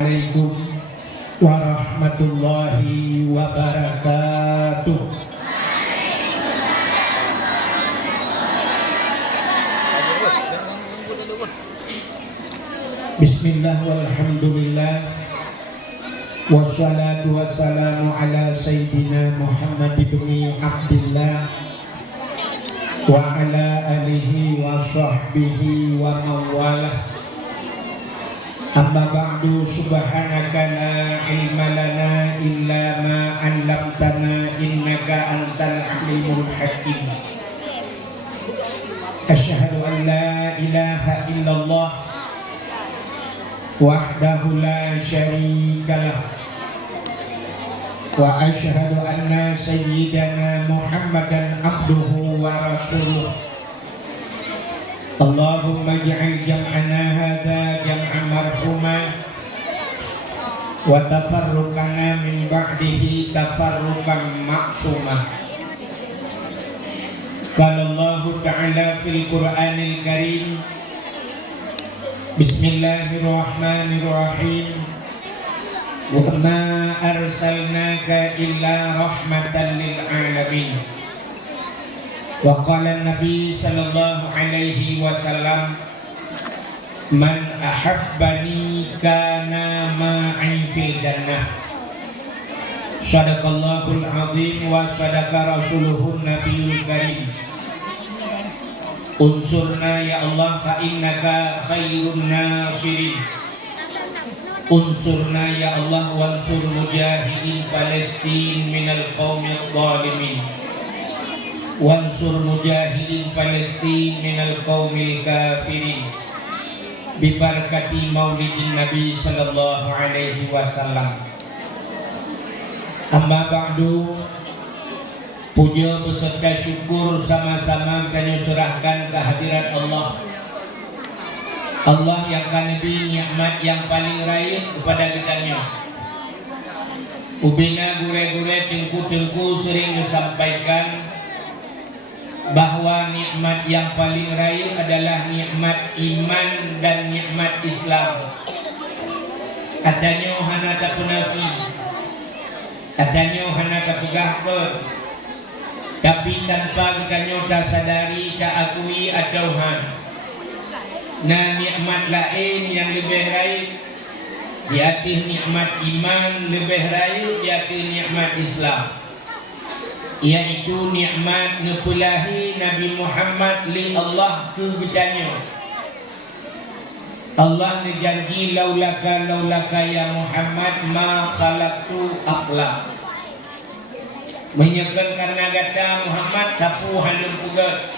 Assalamualaikum warahmatullahi wabarakatuh. Bismillah walhamdulillah wassalatu wassalamu ala sayyidina Muhammad ibn Abdillah wa ala alihi wa sahbihi wa mawalah. Amma ba'du, subhanaka la ilma lana illa ma 'allamtana innaka antal alimul hakim. Asyhadu an la ilaha illallah wahdahu la syarikalah wa asyhadu anna sayyidana Muhammadan abduhu wa rasuluh. Allahumma ij'al jam'ana hadza jam'an marhuma wa tafarruqana min ba'dihi tafarruqan ma'suma. Qala Allah Ta'ala fil Qur'anil Karim, Bismillahirrahmanirrahim, wa ma arsalnaka illa rahmatan lil alamin. Wa qala Nabi sallallahu alaihi wasallam, man ahabbani kana ma'i fil jannah. Sadaqallahul azim wa sadaqa rasuluhun nabiyul karim. Unsurna ya Allah fa innaka khairun nasirin. Unsurna ya Allah wansur mujahidin Palestin minal qaumil zalimin. Wansur mujahidin Palestin minal qaumil kafirin. Bibarakati maulidin Nabi sallallahu alaihi wasallam. Amma ba'du, puja beserta syukur sama-sama kami serahkan kehadirat Allah. Allah yang kami nikmat yang paling raya kepada kitanya. Ubina gure-gure tengku-tengku sering disampaikan bahwa nikmat yang paling raya adalah nikmat iman dan nikmat Islam. Adanya hana tak penafi, adanya hana tak pegahkan, tapi tanpa kita tak sadari, tak akui atau nah nikmat lain yang lebih raya di atas nikmat iman, lebih raya di atas nikmat Islam, yaitu nikmat ngepulahi Nabi Muhammad li Allah ke bedanya. Allah berjanji laulaka ya Muhammad ma khalaqtu akhlaq. Menyekan karena kata Muhammad sapu halum pugat.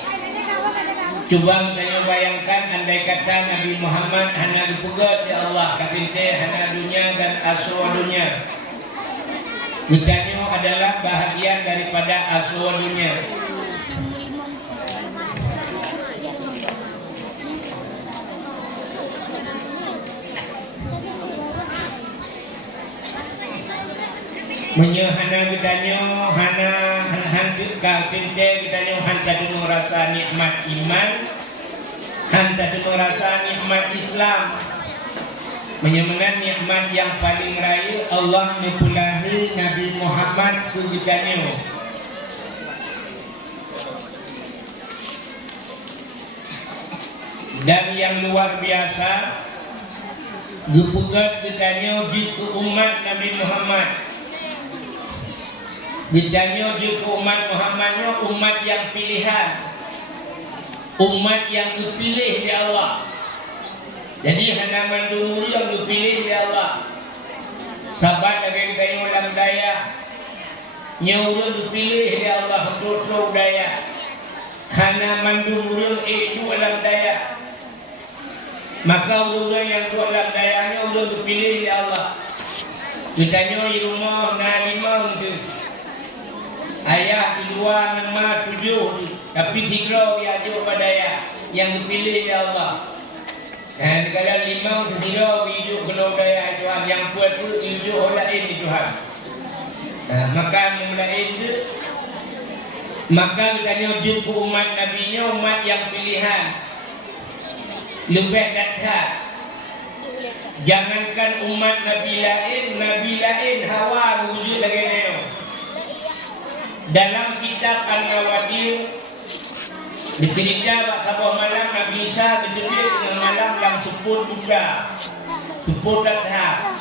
Coba saya bayangkan andai kata Nabi Muhammad hana dipugat ya Allah kapinte hana dunia dan aswa dunia. Bedanya adalah bahagian daripada aswa dunia. Menyehana kitanya hana hantu kafinte kitanya hanta dulu rasa nikmat iman, hanta dulu rasa nikmat Islam. Menyemengan nikmat yang paling raya Allah mempulahi Nabi Muhammad ke kitanya. Dan yang luar biasa gepugat kitanya di umat Nabi Muhammad. Ditanya di umat Muhammadnya umat yang pilihan, umat yang dipilih oleh Allah. Jadi hana mandung yang dipilih oleh Allah. Sahabat dari kita ulang daya, nyurun dipilih oleh Allah untuk daya. Hana mandung itu ulang daya. Maka orang yang ulang dayanya udah dipilih oleh Allah. Ditanya di rumah lima untuk ayah di luar nama 7, tapi 3 diajuk pada ayah yang dipilih ya Allah. Dan kalau 5 3 diajuk kena daya Tuhan, yang kuat tu diajuk oleh ini Tuhan. Maka memulai itu, maka kita ujuk umat Nabi-Nya umat yang pilihan. Lebih dekat Jangankan umat Nabi lain Hawa wujud lagi neo. Dalam kitab Al-Nawadir dicerita sebuah malam Nabi Isa berjumpa dengan malam yang sepuluh juga, sepuluh datang.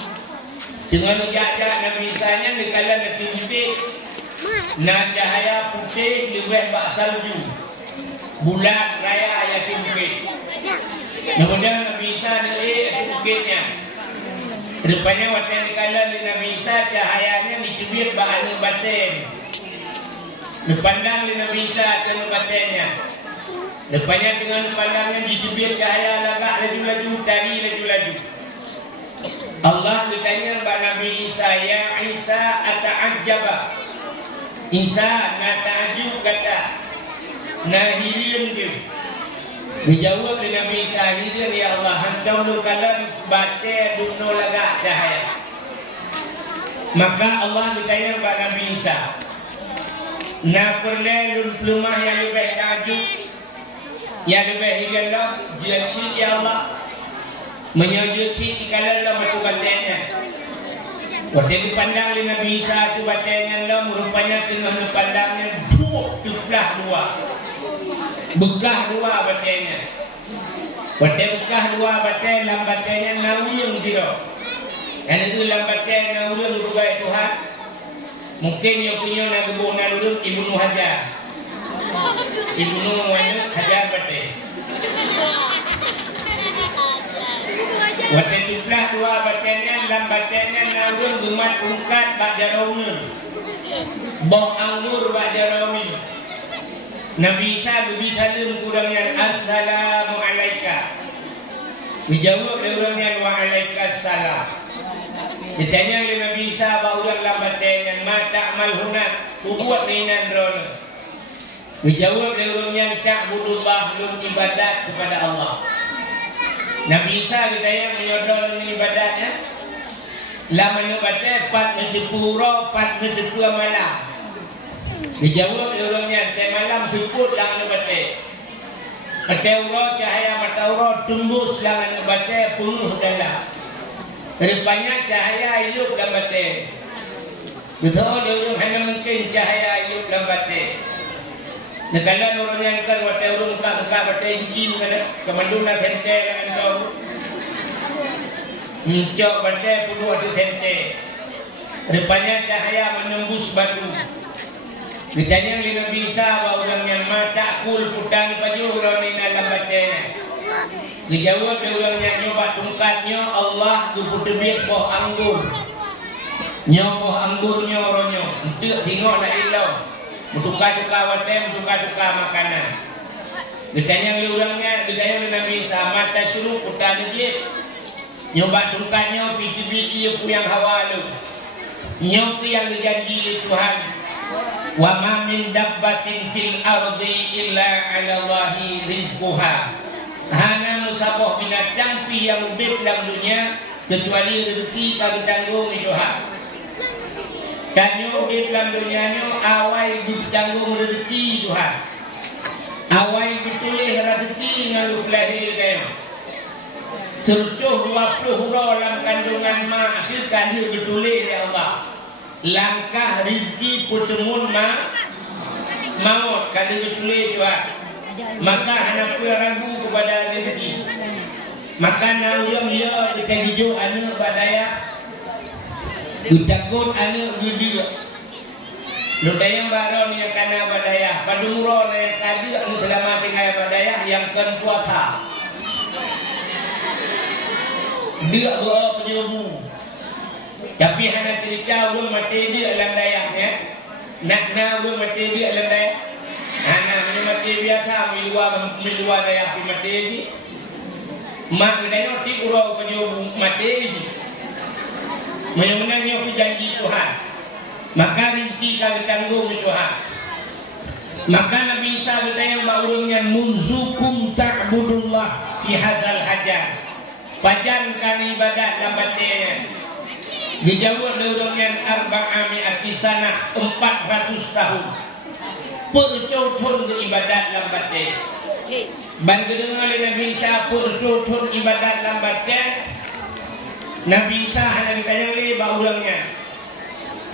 Dengan jajak Nabi Isa nya dikala nanti bibit, na cahaya putih lebih bak salju, bulan raya ayat bukit. Kemudian Nabi Isa dari bukitnya. Rupanya waktu yang dikala Nabi Isa cahayanya dicubit bak anu batin. Dipandang di Nabi Isa ke batinnya. Depannya dengan pandangnya dicubit cahaya lagak laju-laju, tari laju-laju. Allah bertanya kepada Nabi Isa, ya Isa ata'ajjaba. Isa na ta'ajjub kata, na hirin dia. Dijawab oleh Nabi Isa, hirin ya Allah, hantam lu kalam batin duno lagak cahaya. Maka Allah bertanya kepada Nabi Isa, na perlelun plumah yang lebih ta'ajjub, yang lebih hilang, jilsi ya Allah. Menyujuki dikala Allah batu batinnya. Waktu dipandang oleh Nabi Isa itu batinnya Allah, rupanya tengah dipandangnya belah dua. Begah dua batinnya. Waktu begah dua batin, dalam batinnya nawiyung tidak. Yang itu dalam batin nawiyung rugai Tuhan. Mungkin yang punya nak gebuh nawiyung Ibnu Hajar. Ibnu Hajar batin. Waktu itulah dua batinnya dalam batinnya nawun gumat ungkat bak jarawun, boh anggur bak jarawun. Nabi Isa berbicara kurangnya Assalamualaikum. Dijawab kurangnya Waalaikumsalam. Ditanya oleh Nabi Isa bahawa dalam batinnya mata amal hunat buat ninan drone. Dijawab kurangnya ta'budullah belum ibadat kepada Allah. Nabi Isa ditanya menyodor ibadahnya. Lamanya baca 4 pura 4 malam. Dijawab orangnya teh malam siput lang baca. Keteuro cahaya matauro tembus lang baca penuh dalam. Rupanya cahaya hidup dalam baca. Betul dia hanya mungkin cahaya hidup dalam baca. Nakala orangnya kan waktu orang buka baca injil kan kemanduna sente kan kau. Mencok baca puluh waktu sente. Rupanya cahaya menembus batu. Ditanya oleh Nabi Isa bahawa orang yang mata kul putang baju orang ini dalam bacanya. Dijawab orang yang nyoba tungkatnya Allah keputebit boh anggur. Nyoboh anggurnya orangnya. Untuk tengok nak ilau. Tukar-tukar watem, tukar-tukar makanan. Ditanya oleh orangnya, ditanya oleh Nabi Isa, mata syuruk putang dikit. Nyoba tungkatnya piti-piti yang hawa lu. Nyoba yang dijanji oleh Tuhan. Wa ma min dabbatin fil ardi illa 'ala Allahi rizquha. Hana musabah binatang pi yang hidup dalam dunia kecuali rezeki kami tanggung di Tuhan. Kanyo hidup dalam dunia nyo awai ditanggung rezeki Tuhan. Awai ditulis rezeki ngalu lahir kayo. Serucuh 20 huruf dalam kandungan mak itu kan ditulis ya Allah. Langkah rizki pertemuan maut kada ditulis Tuhan. Maka anak ragu kepada rezeki. Maka nauyam dia dikadijo anu badaya. Utakut anu gudi. Ludayang baron yang kana badaya. Padumuro yang tadi anu selama tinggal badaya yang kan puasa. Dia bawa penyebu. Tapi hanya cerita orang mati dia dalam dayahnya. Nak orang mati dia dalam dayah. Anak mati biasa miluar dayah di mati ji. Mak dayah ti urau penyebu mati ji. Menang-menangnya janji Tuhan. Maka rezeki kami tanggung Tuhan. Maka Nabi Isa bertanya baurungnya munzukum ta'budullah fi hadzal hajar. Pajan kami ibadat dalam batinnya. Dijawab orangnya arba'ami'ati sanah 400 tahun. Percotun ke ibadat dalam batin. Bagi dengar oleh Nabi Isa percotun ibadat dalam batin. Nabi Isa hanya ditanya oleh baurangnya.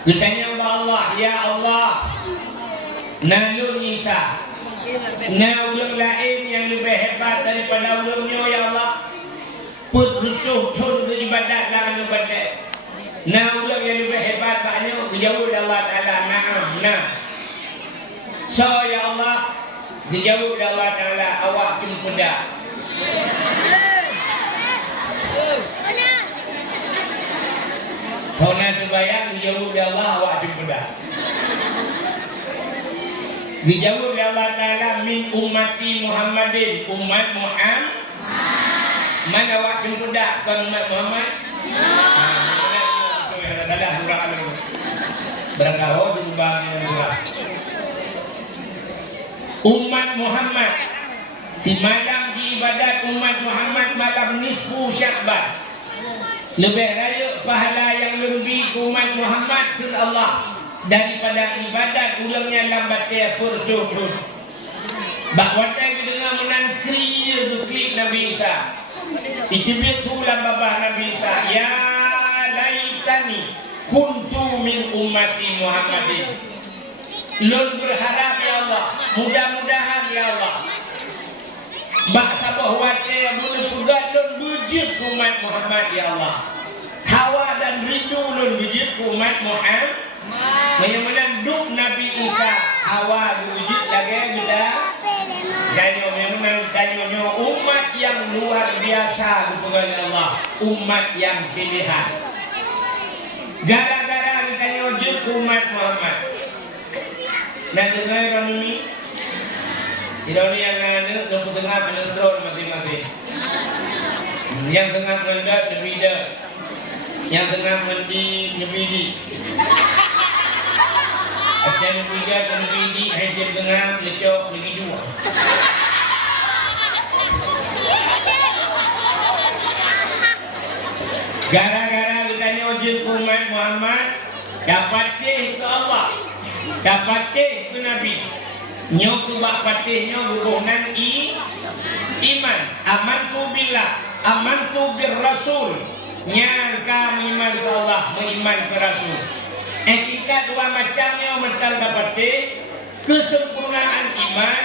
Ditanya oleh Allah, ya Allah, nalun Isa. Nah ulung lain yang lebih hebat daripada ulungnya ya Allah. Percucun beribadat dalam ibadat. Nah ulung yang lebih hebat banyak dijawab Allah Ta'ala na'am nah. So ya Allah dijawab Allah Ta'ala awak jempuda. Kau nak terbayang dijawab Allah awak jempuda. Dijawab oleh Allah Ta'ala min ummati Muhammadin umat Muhammad. Mana awak jempudak tuan umat Muhammad? Adalah surah Al-Mulk. Berangkau berubahnya surah. Umat Muhammad. Si malam di ibadat umat Muhammad malam nisfu Sya'ban. Lebih raya pahala yang lebih ke umat Muhammad ke Allah daripada ibadat ulangnya lambat dia percubun. Bahawa kita dengar menantri duklik Nabi Isa. Itu betulan babah Nabi Isa. Ya laitani kuntu min ummati Muhammadin. Lun berharap ya Allah, mudah-mudahan ya Allah. Baksa bahwa dia boleh pegat lun wujud umat Muhammad ya Allah. Hawa dan rindu lun wujud umat Muhammad. Yang duk Nabi Isa Hawa wujud lagi kita. Ganyo memang ganyo umat yang luar biasa kepada Allah, umat yang pilihan. Gara-gara ganyo wujud umat Muhammad. Nak dengar orang ini? Tidak yang ada nombor tengah menentukan masing-masing. Yang tengah mendat nebida, yang tengah mendi nebidi. Yang ketiga nebidi, yang tengah lecok lagi dua. Gara-gara ditanya ujian umat Muhammad, dapat ke Allah, dapat ke Nabi. Nyo kubak patihnya hubungan iman. Amantu billah, amantu bir rasul. Nyangka iman ke Allah, beriman ke Rasul. Etikat dua macamnya mental dapat kesempurnaan iman.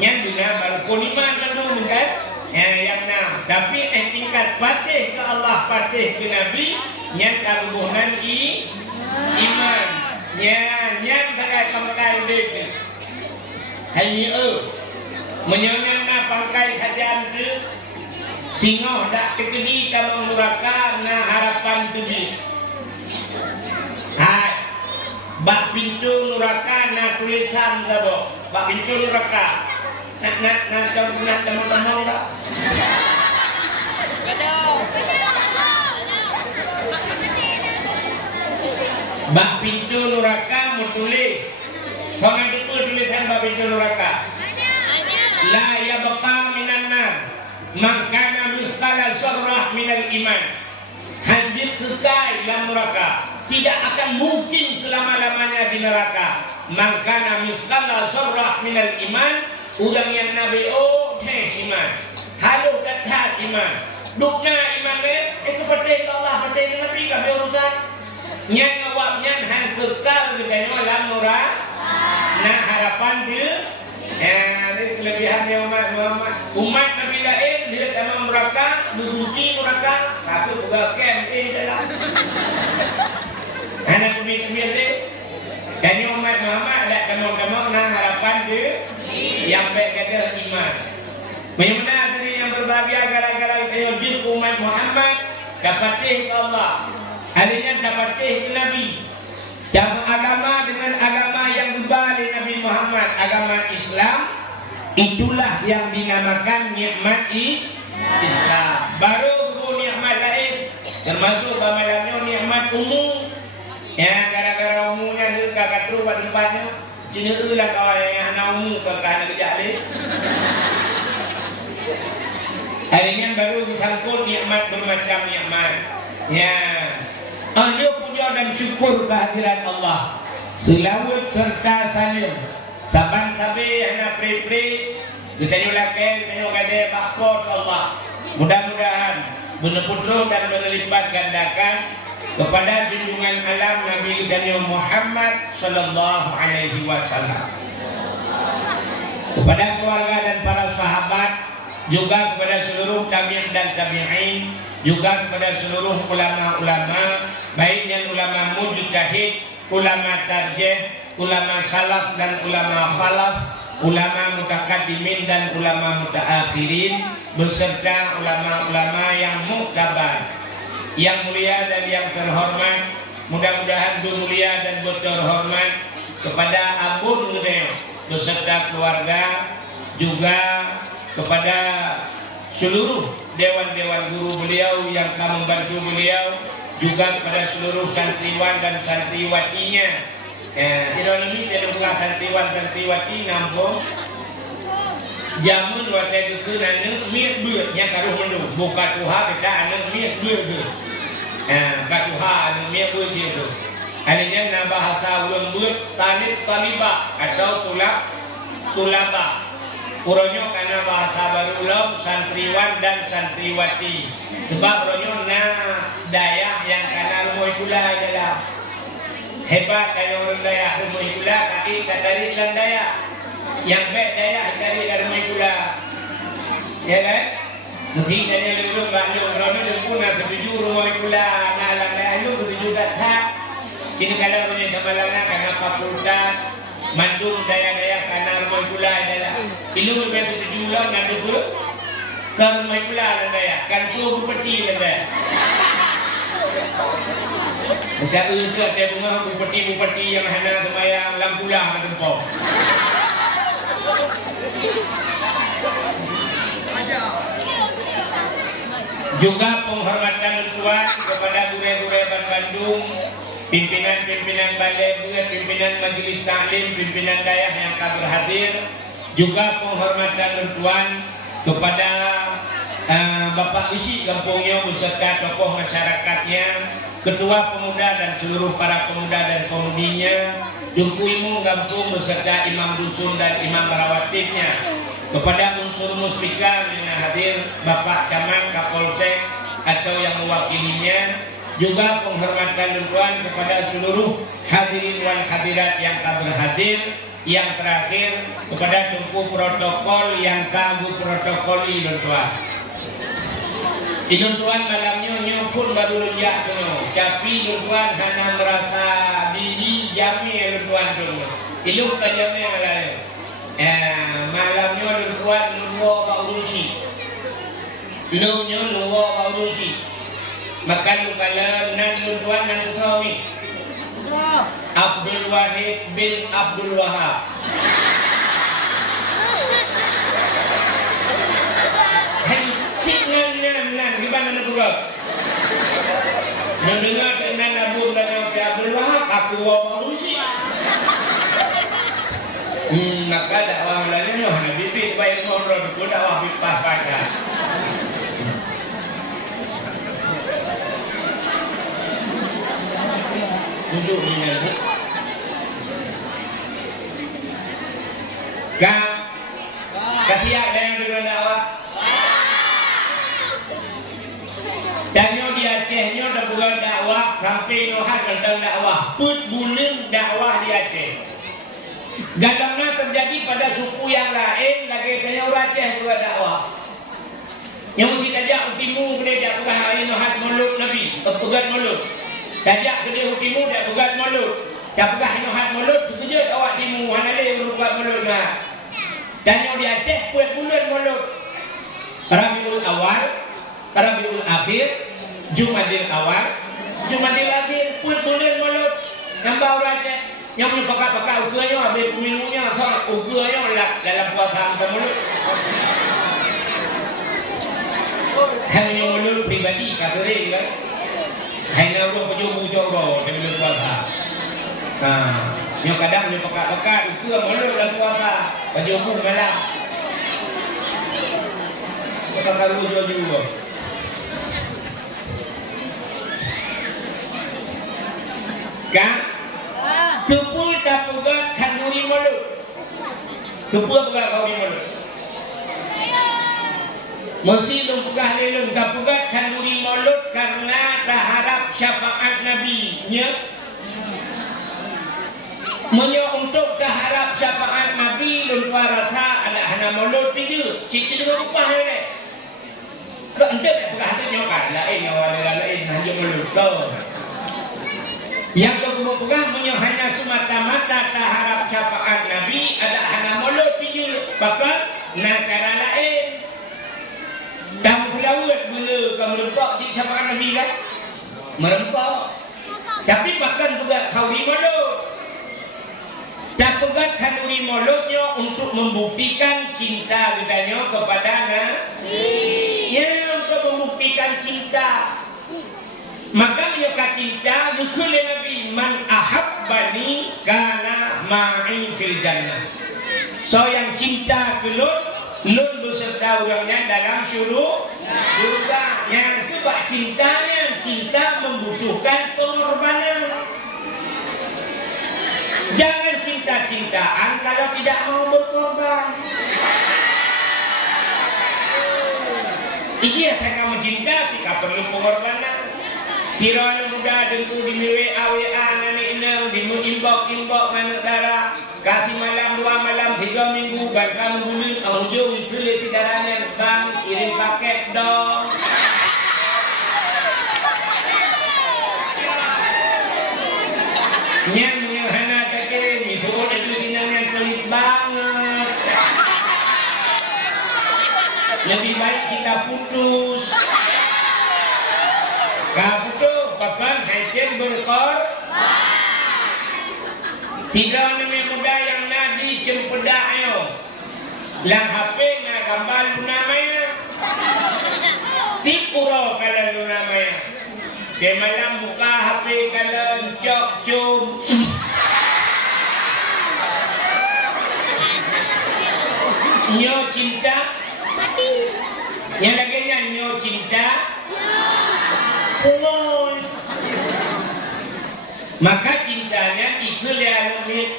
Yang juga baru iman tentu kan? Yang enam. Tapi etikat patih ke Allah, patih ke Nabi. Yang hubungan iman. Yang pakai dek. Hari menyonang pangkai kajian tu singoh dak kekedi kalau neraka na harapan tu di. Hai, bak pintu neraka na tulisan sabo. Bak pintu neraka. Nak teman-teman tak? Bak pintu neraka mau tulis. Kau nak tulisan bab pintu neraka. La yabqa minan nar man kana misqala syarrah minal iman. Hajit kekal dalam neraka. Tidak akan mungkin selama-lamanya di neraka. Man kana misqala syarrah minal iman. Udang yang Nabi teh iman. Halu datang iman. Dukna iman itu percaya Allah, percaya Nabi kami urusan. Yang awaknya han kekal di dalam neraka. Nah harapan dia, ini kelebihannya umat Nabi lain dia dalam neraka, diuji neraka, tapi juga kem dalam. Anak kebir-kebir dia, dan umat Muhammad ada kamang-kamang nah harapan dia yang baik kata iman. Bagaimana tadi yang berbahagia gara-gara kita wujud umat Muhammad dapat ke Allah, adanya dapat ke Nabi. Dan agama dengan agama yang dibalik Nabi Muhammad, agama Islam, itulah yang dinamakan nikmat Islam. Baru nikmat lain, termasuk bamalannya nikmat umum. Ya gara-gara umumnya dia kakak terus pada tempatnya, cina lah kawan yang anak umum perkara kejap ni. Hari ini baru disangkut nikmat bermacam nikmat. Ya. Dia puja dan syukur kehadiran Allah. Selawat serta salim. Saban sabi hanya pri-pri. Kita nyulakan, kita nyulakan bakot Allah. Mudah-mudahan meneputra dan melipat gandakan kepada junjungan alam Nabi Daniel Muhammad sallallahu alaihi wasallam, kepada keluarga dan para sahabat, juga kepada seluruh tabi'in dan tabi'in, juga kepada seluruh ulama-ulama, baik yang ulama mujtahid, ulama tarjih, ulama salaf dan ulama khalaf, ulama mutakaddimin dan ulama mutaakhirin, beserta ulama-ulama yang muktabar, yang mulia dan yang terhormat. Mudah-mudahan mulia dan terhormat kepada Abu Nuril beserta keluarga, juga kepada seluruh dewan-dewan guru beliau yang akan membantu beliau, juga kepada seluruh santriwan dan santriwatinya. Tidak lebih dari bukan santriwan santriwati nampung jamun waktu itu nana miat ber yang karuh menu buka tuha kita anak miat ber tu, katuha anak miat ber tu. Adanya nama bahasa ulun ber tanib taliba atau tulaba. Uronyo karena bahasa baru ulam santriwan dan santriwati. Sebab uronyo na daya yang karena rumoi kula adalah hebat kayak orang daya rumoi kula kaki katari lan daya. Yang baik daya dari rumoi kula. Ya kan? Mesti dari dulu banyak uronyo pun nak setuju rumoi kula na lan daya lu setuju tak. Sini kalau rumoi kamalana karena fakultas Mandung daya-daya karena rumah pula adalah ilu berbeza tujuh nanti pula ke rumah pula daya kan tu bupati daya. Bukan itu ada bunga bupati yang hanya semayang lampulah ke tempat. Juga penghormatan tuan kepada guru-guru Bandung, pimpinan-pimpinan balai, pimpinan majelis taklim, pimpinan dayah yang akan berhadir. Juga penghormatan tuan kepada Bapak isi kampungnya beserta tokoh masyarakatnya, ketua pemuda dan seluruh para pemuda dan pemudinya, Jungkuimu kampung beserta imam dusun dan imam rawatibnya, kepada unsur muspika yang hadir, Bapak Camat, Kapolsek atau yang mewakilinya. Juga penghormatan tuan kepada seluruh hadirin wan hadirat yang akan berhadir. Yang terakhir kepada tungku protokol yang kagu protokoli tuan. Tuan malamnya pun baru lenjak tu, tapi tuan hanya merasa diri jami tuan tu. Ilu bukan jami yang lain. Malamnya tuan nunggu baurusi. Lunya nunggu baurusi. Maka kalau nan tuan nan suami Abdul Wahid bin Abdul Wahab. Nan gimana nak buat? Mendengar nan Abu dan Abdul Wahab aku wawarusi. Maka dakwah lainnya Nabi bibit baik ngobrol ku dakwah bipah pada. Duduk menyambut. Kasih ada yang dengan dakwah. Danyo di Acehnya dah buat dakwah sampai nohat tentang dakwah. Put bulan dakwah di Aceh. Gadangnya terjadi pada suku yang lain lagi tanya orang Aceh buat dakwah. Yang mesti tajak utimu kena tak hari nohat mulut Nabi, pegat mulut. Tajak kena utimu tak pegat mulut. Tak pegat nohat mulut terkejut awak timu mana dia berubat mulut nah. Danyo di Aceh buat bulan mulut. Rabiul Awal, Rabiul Akhir, Jumadil Awal, Jumadil Akhir, pun bulan mulut. Nambah orang Aceh yang punya pakai ukurnya, habis minumnya, ukurnya lah dalam puasa sampai mulut. Hanya mulut pribadi, kasuri kan? Hanya orang penjubu jorok yang mulut puasa. Yang kadang dia pakai ukur mulut dalam puasa, penjubu malam. Pakai ukur juga. Kan? Kepul tak pegat kanduri mulut. Kepul pegat kanduri mulut. Mesti dong pegat leleng tak pegat kanduri syafaat Nabi nya menyo untuk keharap syafaat Nabi dan warata ada hana mulut pidu cici dengan upah ni ke ente tak pernah ada nyokan lain awal lain hanya mulut tu yang kedua pegah menyo hanya semata-mata keharap syafaat Nabi ada hana mulut pidu bahkan nak cara lain dan pelawat bila kamu merempak cici syafaat Nabi kan merempak tapi bahkan juga kau di mulut dan pegat kanuri mulutnya untuk membuktikan cinta katanya kepada Nabi. Ya, untuk membuktikan cinta. Maka menyuka cinta yukul Nabi man ahabbani kana ma'i fil jannah. So yang cinta kelut lun beserta orangnya dalam surga. Yang kedua cintanya cinta membutuhkan pengorbanan. Jangan cinta-cintaan kalau tidak mau berkorban. Iya, saya kamu cinta sih, kau perlu pengorbanan. Kira muda tentu di WA nani inang, di imbok mana darah. Kasih malam 2 malam 3 minggu, ban kamu bunuh, ujung itu lihat darahnya bang, kirim paket dong. Nyam hana banget. Lebih baik kita putus. Kau putus, bahkan hancur berkor. Tiga nama muda yang nadi cempedak ayo. Lang HP na gambar luna maya. Tikuro kalau luna maya. Ke malam buka HP kalau cok cum. Nyo cinta yang laginya nyo cinta pun maka cintanya ikut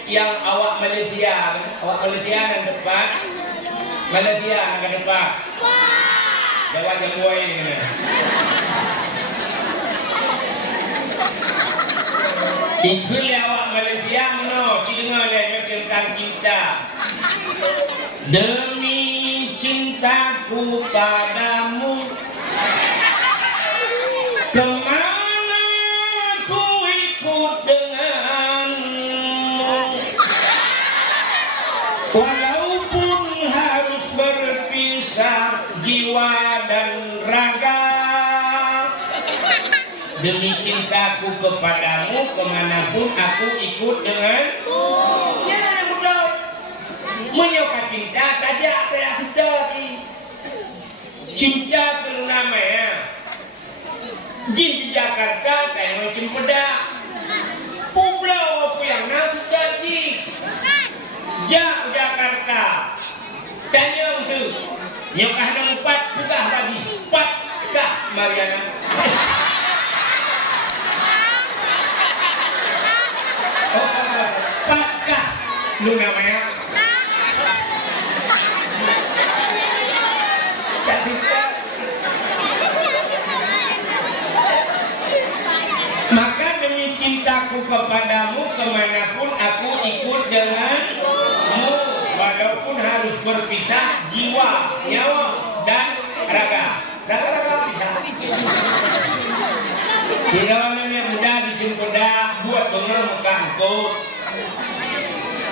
yang awak Malaysia yang depan Malaysia yang depan jawab yang buai ini ikut awak Malaysia meno dengar tentang cinta. Demi cintaku padamu kemana ku ikut denganmu walaupun harus berpisah jiwa dan raga demi cintaku kepadamu kemanapun aku ikut denganmu ya mudah menyuka cinta tajak kayak kita cinta ke namanya di Jakarta kayak macam pedak pulau apa yang nasi jadi Jakarta tanya untuk nyokah ada 4 pegah tadi 4 kah Mariana oh 4 kah lu namanya maka demi cintaku kepadamu kemanapun aku ikut denganmu walaupun harus berpisah jiwa, nyawa dan raga bisa tidak yang mudah dijemput buat bener muka engkau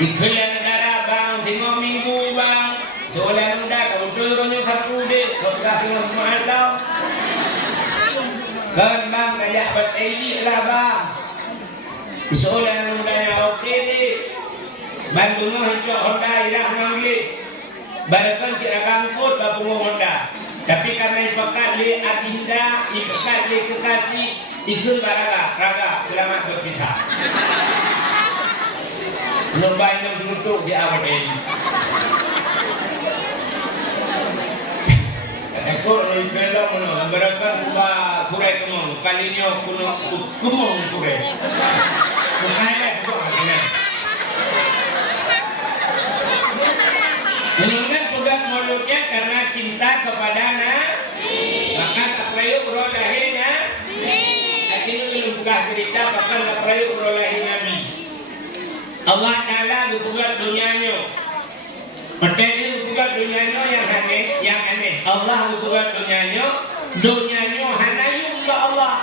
iklan darah bang 5 minggu bang soalan muda kau turunnya satu deh kau kasih mahal tau kan bang kayak berteli lah bang soalan muda yang oke deh bantu hancur Honda irah manggil barakan cik rangkut bapu Honda tapi karena ipakat le adinda ipakat le kekasih ikut raga selamat berpisah Nombay ng duduk di awal ini. Ako nagdala mo no, barakan ba kuray kumong kali niyo kuno kumong kuray. Kaya ko na. Menunjukkan pegang mulutnya karena cinta kepada Nabi. Maka taklayu rodahin Nabi. Akhirnya tukah cerita pakan nak perayuk oleh Nabi. Allah Ta'ala berbuat dunianya. Pertama berbuat dunianya yang aneh. Allah berbuat dunianya hanayum ba Allah.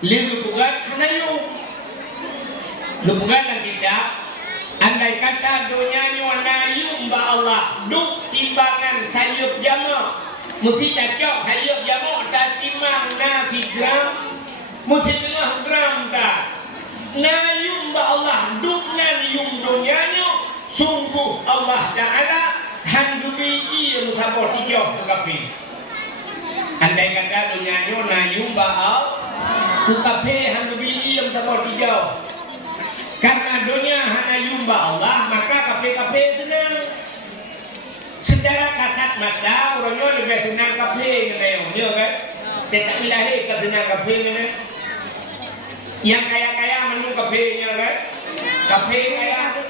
Liru berbuat hanayum. Berbuat dan tidak. Andai kata dunianya hanayum ba Allah. Duk timbangan sayup jamak. Mesti cacok sayup jamak tak timbang nasi gram. Mesti tengah gram tak. Nayum ba Allah duk nayum dunianya sungguh Allah Ta'ala handubi iya musabor tiga kapi. Andai kata dunianya nayum ba Allah kapi handubi iya musabor tiga. Karena dunia hanayum ba Allah maka kapi-kapi tenang. Secara kasat mata orangnya lebih senang kapi ni, ya kan? Tidak ilahi kesenang kapi ni. Yang kaya-kaya menung kafenya kan? Kafe kaya.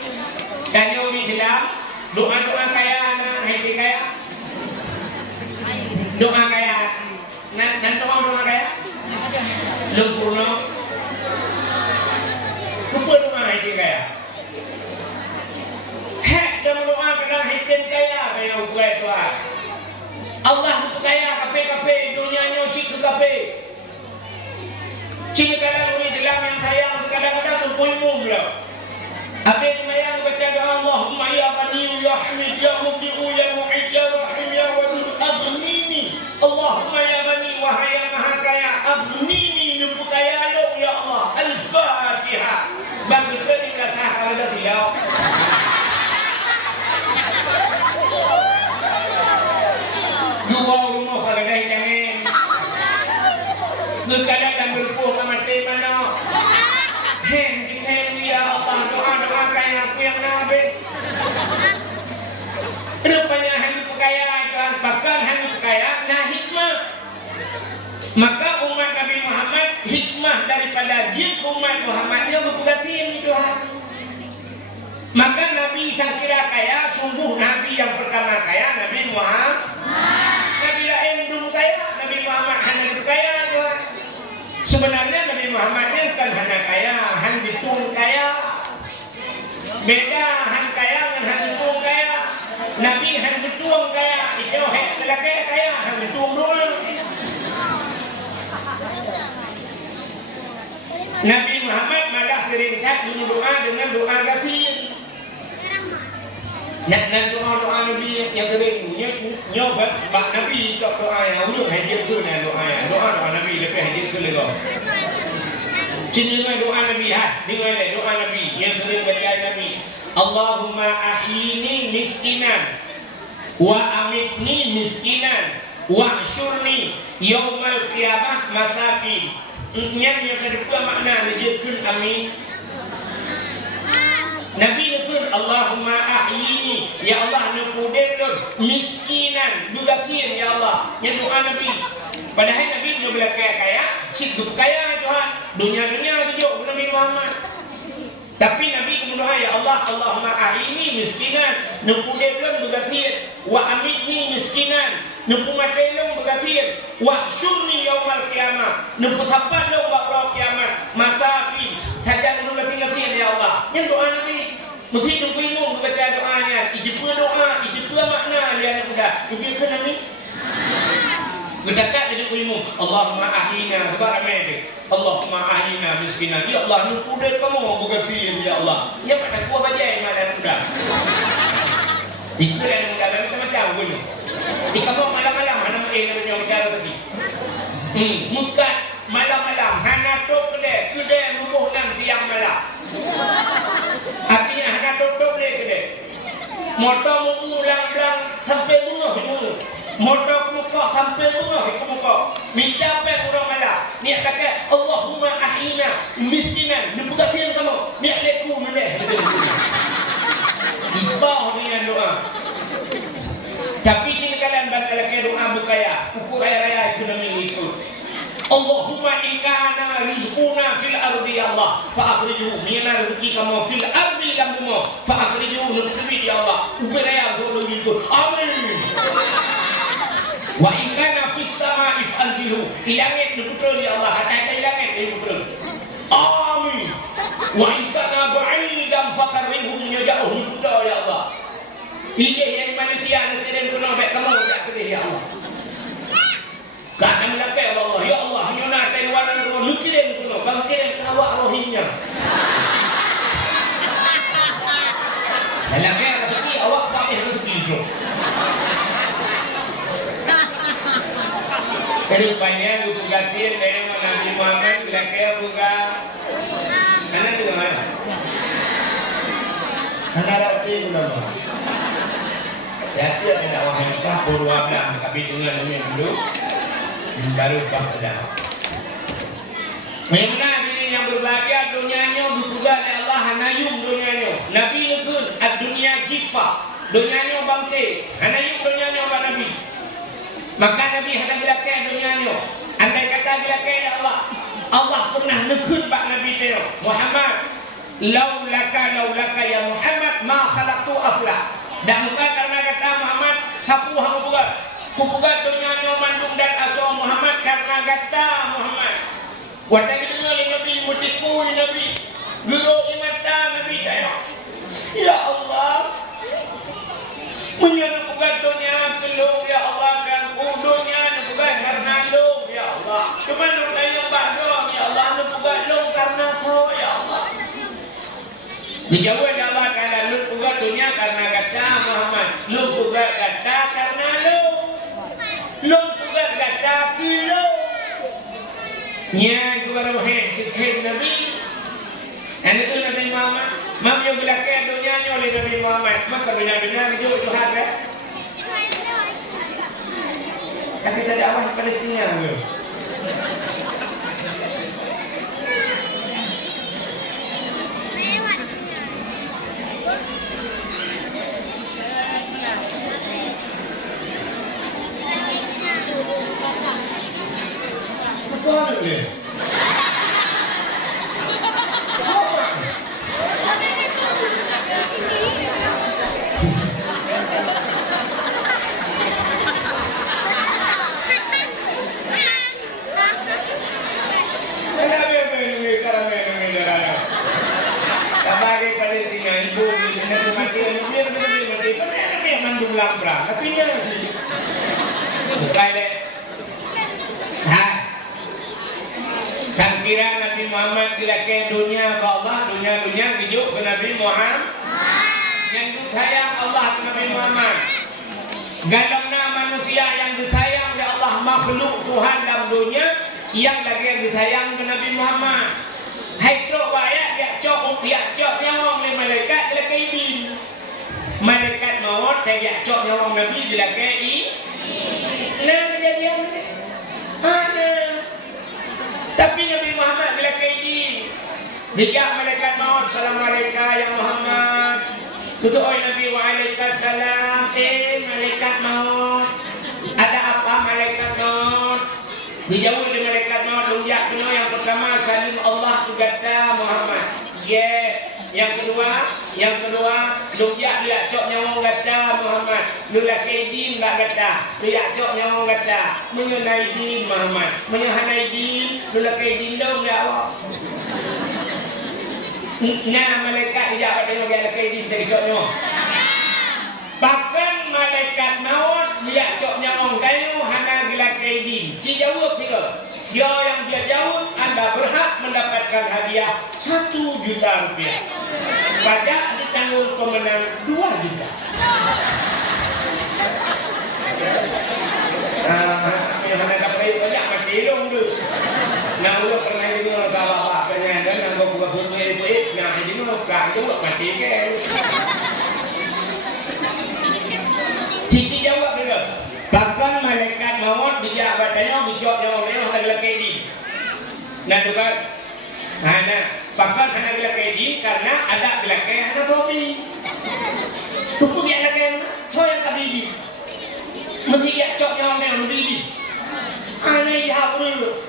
Kanyo di dalam doa-doa kaya na haiti kaya. Doa kaya. Dan doa kaya. Lempurno. Kumpul doa haiti kaya. Hek jam doa kadang haiti kaya buat doa. Allah itu kaya kafe dunianya sik kafe. Cina kadang ni dalam yang sayang kadang-kadang berpulmum pula. Habis mayang baca doa Allahumma ya Ghani ya Hamid ya Mubdi'u ya Mu'id ya Rahim ya Wadud aghnini. Allahumma ya Ghani wahai yang maha kaya aghnini nubu kaya lo ya Allah. Al-Fatihah. Bagi kini lah sah ada silau. Dua rumah pada dah jangan. Berkadang dan berpuh ke mati mana. Heng ya Allah doa kaya aku yang nabi. Rupanya hanya kaya Tuhan bakal hanya kaya nah hikmah. Maka umat Nabi Muhammad hikmah daripada dia umat Muhammad dia berpugasin Tuhan. Maka Nabi sang kira kaya sungguh Nabi yang pertama kaya Nabi Muhammad. Nabi lain belum kaya Nabi Muhammad hanya kaya Tuhan. Sebenarnya Nabi Muhammad ini kan hanya kaya, hanya ditung kaya. Beda hanya kaya dengan hanya ditung kaya. Nabi hanya ditung kaya, itu lelaki kaya hanya ditung doang. Nabi Muhammad malah sering cat doa dengan doa gasin. Dan doa Nabi yang sering nyobat bak Nabi tak doa yang ulung hadir tu dan doa Nabi lebih hadir tu lego. Cina doa Nabi dengar doa Nabi yang sering baca Nabi. Allahumma ahyini miskinan wa amitni miskinan wa syurni yaumal qiyamah masakin. Yang kedua makna dia kun amin. Nabi nukun Allahumma ahyini ya Allah nukudetun miskinan dugasin ya Allah yang doa Nabi. Padahal Nabi bila kaya hidup kaya Tuhan dunia hidup Nabi Muhammad. Tapi Nabi berdoa ya Allah Allahumma ahyini miskinan nukudetun dugasin wa amitni miskinan nukumatelong dugasin wa syurni yaumal qiyamah nukusapat lo bakro kiamat masakin saja dugasin ya Allah. Yang doa Nabi mesti tunggu baca doanya. Ijibah doa, ijibah makna dia nak muda. Ijibah Nabi. Berdekat jadi ilmu. Allahumma ahyina baramai. Allahumma ahyina miskinan. Ya Allah, nu kudet kamu bukan film ya Allah. Ya pada gua baca yang mana muda. Ikut yang muda macam-macam pun. Ikamu malam-malam mana yang bicara tadi. Muka malam-malam hana tok kedai rubuh nang siang malam. Artinya hana tok kedai. Motor ulang-ulang sampai bunga bunga. Motor muka sampai bunga muka. Minta apa orang malam. Niat kata Allahumma ahyina miskinan. Dibukatin kamu. Niat leku meneh. Ibah dengan doa. Tapi jika kalian bangga doa bukaya, ukur raya ekonomi itu. Allahumma ikana rizquna fil ardi ya Allah fa'akhrijuhu mina rezeki kamu fil ardi kamu fa'akhrijuhu nutubi ya Allah uberaya bodoh gitu amin wa ikana fis sama if'alzihu ilangit nutubi ya Allah hatta ilangit nutubi Amin. Wa in kana ba'idan faqarribhu jauh kita ya Allah. Ini yang manusia nasirin kuno baik kamu tak kedih ya Allah. Kata mereka ya Allah, ya Allah, nyona taiwanan roh lukirin kuno, kau kirim kawak rohinya. Lelaki rezeki awak pakai rezeki bro. Rupanya lupa gasir dari Nabi Muhammad lelaki buka. Mana di mana? Mana rapi belum? Ya dia ada orang yang tak berdoa bilang tapi dengan ini dulu baru pada. Memang ini yang berbahagia dunianya dibuka oleh Allah hanayum dunianya. Nabi nekun dunia jifa dunianya bangkit hanayum dunianya oleh Nabi. Maka Nabi hendak bilakai dunianya. Andai kata bilakai ya Allah, Allah pernah nekun bak Nabi dia Muhammad. Laulaka ya Muhammad ma khalaqtu afla. Dan bukan karena kata Muhammad sapu hang bukan. Kupugat dunianya mandung dan asal Muhammad karena kata Muhammad. Wadai dengar Nabi mutiku Nabi. Guru imata Nabi dia. Ya Allah. Menyana bukan dunia kelung ya Allah dan dunia bukan karena long ya Allah. Cuma lu tanya bagong ya Allah bukan long karena kau ya Allah. Dijawab Allah kalau lu bukan dunia karena kata Muhammad. Lu bukan kata karena lu. Lu bukan kata kilo. Nya kepada Nabi. Yang itu Nabi Muhammad. Mam yang belakang dunianya oleh Nabi Muhammad. Maka dunia hidup Tuhan kan? Tapi tak ada awas Palestina belum. Apa ni? Tapi dia sih. Bukan deh. Sang kira Nabi Muhammad dilakir dunia ke Allah, dunia hidup ke Nabi Muhammad. Yang disayang Allah ke Nabi Muhammad. Galamna manusia yang disayang oleh Allah makhluk Tuhan dalam dunia yang lagi yang disayang ke Nabi Muhammad. Hai tu bayak dia cok nyawa oleh malaikat dilakir ini. Malaikat maut dia cok nyawa Nabi dilakir ini. Nah kejadian ni ada. Tapi Nabi Muhammad bila kaidi dia malaikat maut assalamualaikum ya Muhammad. Betul oi Nabi waalaikumsalam. Malaikat maut. Ada apa malaikat maut? Dijawab oleh malaikat maut lunjak kena yang pertama salim Allah kata Muhammad. Yang kedua lunjak dia cok nyawa kata Muhammad. Nula kaidi enggak kata. Dia cok nyawa kata mengenai din Muhammad. Mengenai din nula kaidi dong ya Allah. Nah malaikat dia pada dia kaidi dari cok nyawa. Bahkan malaikat maut dia cok nyawa kayu hana gila kaidi. Ci jawab tiga. Siapa yang dia jawab, anda berhak mendapatkan hadiah 1 juta rupiah. Pajak ditanggung pemenang 2 juta. Yang hendak dapat pajak mati dong tu. Nah, udah pernah dengar bapak penyandang yang buka buku itu, nah ini mau perang tu mati ke? Cici jawab juga. Bahkan malaikat maut dia batanya bijak yang orang hendak kaidi. Nah juga, bahkan hendak kaidi karena ada belakang ada topi. Tupu dia ada yang so yang kabidi. Mesti dia cok yang orang kabidi. Aneh dia dulu.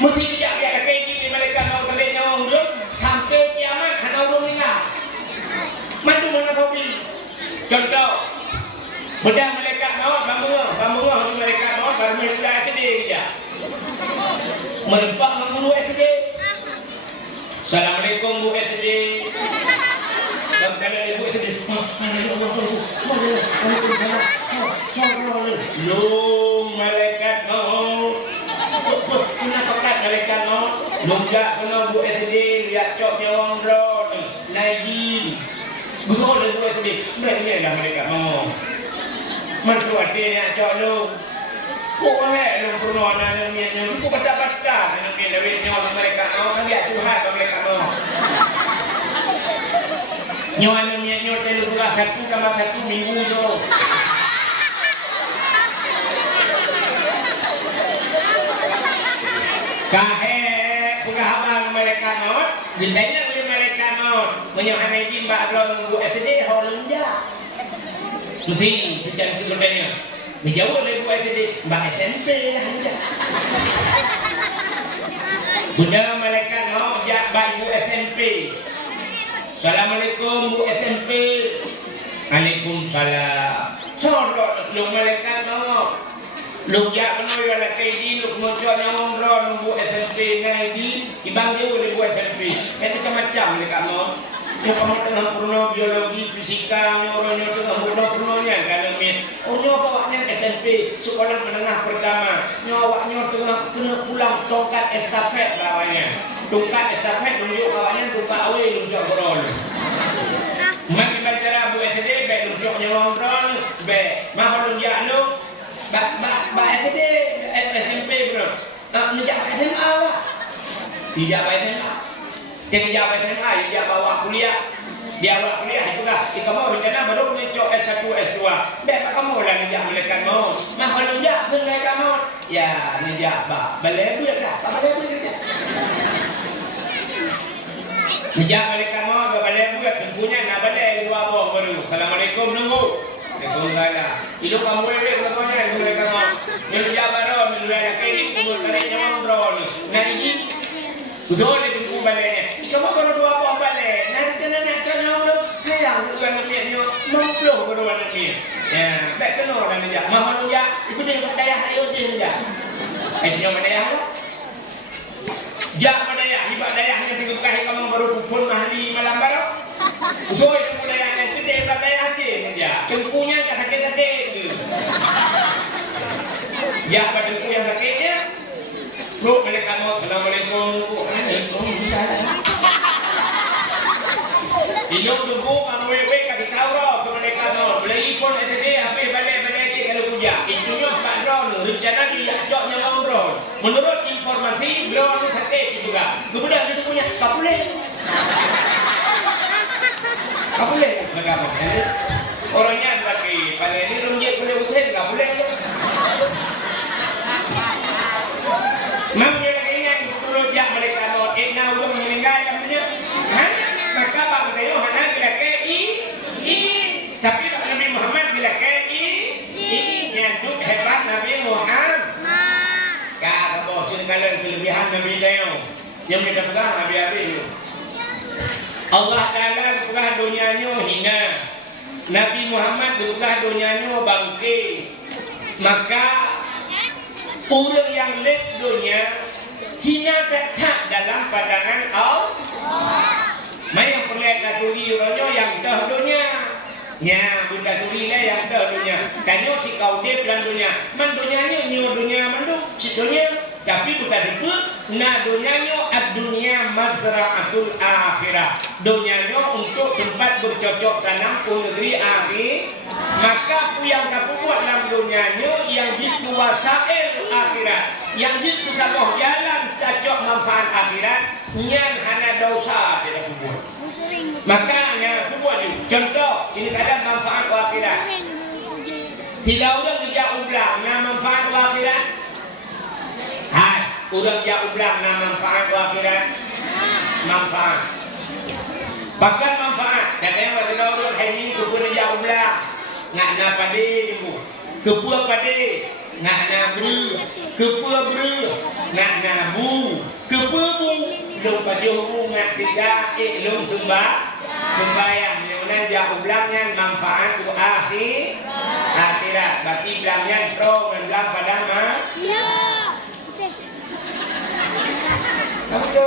Mesti dia ada kaidi di malaikat maut sampai nyawa dulu sampai kiamat hana orang meninggal. Mandu mana topi. Contoh. Pedang malaikat maut bambunga di malaikat maut baru mereka sedih dia. Menempak mengguru sedih. Assalamualaikum Bu SD. Kalau ibu SD, Long malaikat mau. Kenapa kat malaikat mau? Longjak kena Bu SD lihat coknya orang drone. Naik. Gua dah Bu SD. Berani dah malaikat mau. Mertu adanya cok lu. Kok lu pernah nak niatnya. Kok baca-baca nak niat dawetnya malaikat mau. Kan lihat Tuhan malaikat mau. Nyawa niatnya telu belah satu tambah satu minggu tu. Kahe pegah abang malaikat maut, ditanya oleh malaikat maut, menyohan izin mbak Abdul Bu SD holong dia. Mesti bicara tu katanya. Dijawab oleh Bu SD, mbak SMP lah dia. Bunda malaikat maut jak baik Bu SMP. Assalamualaikum Bu SMP. Waalaikumsalam. Sorok lu malaikat no. Lu jak menoy wala kay di lu mojo na ngron Bu SMP ngai di ibang dia oleh Bu SMP. Itu macam malaikat no. Yang kamu tengah purno biologi, fisika, neuronyo tengah purno-purnonya kan min. Oh nyo bawanya SMP sekolah menengah pertama. Nyawaknya tengah kena pulang tongkat estafet bawanya. Tungkat estafet tunjuk kawannya tungkat awe tunjuk berol. Mari baca Bu SD baik tunjuknya orang baik. Mahal tunjuk lu ba SD SMP bro. Menjak SMA lah. Tidak SMA. Jadi dia SMA dia bawa kuliah. Dia bawa kuliah itulah. Kita mau rencana baru mencok S1 S2. Baik kamu lah menjak malaikat mau. Mahal tunjuk malaikat mau. Ya menjak ba. Balai duit dah. Tak balai duit dah. Sejak mereka mau ke balai buat tentunya nak balai dua bawah baru. Assalamualaikum nunggu. Waalaikumsalam. Hidup kamu ini berapa mereka mau? Menuju baru menuju ada kiri kubur tarik jangan drone. Nanti dua ni tunggu balai. Kamu baru dua bawah balai. Nanti kena nak cakap orang hayang dua nanti mampu baru nanti. Ya, baik kena orang ni jah. Mahal jah. Ikut dia daya ayo dia jah. Ini yang daya apa? Jak daya, hibak dayahnya dikukahi kamu baru pupun mahli malam baru. Ugoy tengku dayahnya itu dia hibak dayah je. Tengkunya tak sakit-sakit. Jak pada tengku yang sakitnya. Bro, mereka mau Assalamualaikum. Ilok tunggu kamu webek kasih tahu roh ke mereka mau. Beli pun SD, apa balik-balik kalau puja. Itunya Pak Drone, rencana dia joknya orang drone. Menurut informasi drone sakit juga. Kemudian dia punya kapule. Kapule berapa? Orangnya lagi pada ini rumjek boleh usain kapule. Mam dia lagi yang turut jak mereka mau. Ina udah meninggal namanya. Maka Pak Mutayo hana bila ke i. Tapi Pak Nabi Muhammad bila ke i. Nyanduk hebat Nabi Muhammad. Kalau kelebihan Nabi Dayo yang kita pegang habis-habis. Allah Ta'ala buka dunianya hina. Nabi Muhammad buka dunianya bangkit. Maka orang yang lep dunia hina tetap dalam pandangan Allah. Mai yang perlihat katuri orangnya yang dah dunia. Ya, bunda turi lah yang dah dunia. Kanyo si kau dep dalam dunia. Man dunianya nyu dunia manduk si dunia. Tapi bukan itu, nah dunianya ad-dunia mazra'atul akhirah. Dunianya untuk tempat bercocok tanam negeri akhir. Maka yang kamu buat dalam dunianya yang dikuasai akhirat, yang dikusabah jalan cocok manfaat akhirat, yang hana dosa tidak buat. Maka yang aku buat itu, contoh ini ada manfaat akhirat. Tidak udah tidak ulang, yang manfaat akhirat. Hai, orang jauh belah nak manfaat akhirat. Manfaat. Bahkan manfaat. Katanya pada orang hari ini kepula jauh belah. Nak nak pade ibu. Kepula pade. Nak nak beri. Kepula beri. Nak nak bu. Kepula bu. Lom pada hubung nak tidak. Lom sembahyang. Yang jauh belahnya manfaat akhirat. Berarti belahnya pro dan belah pada mah. Kamu tu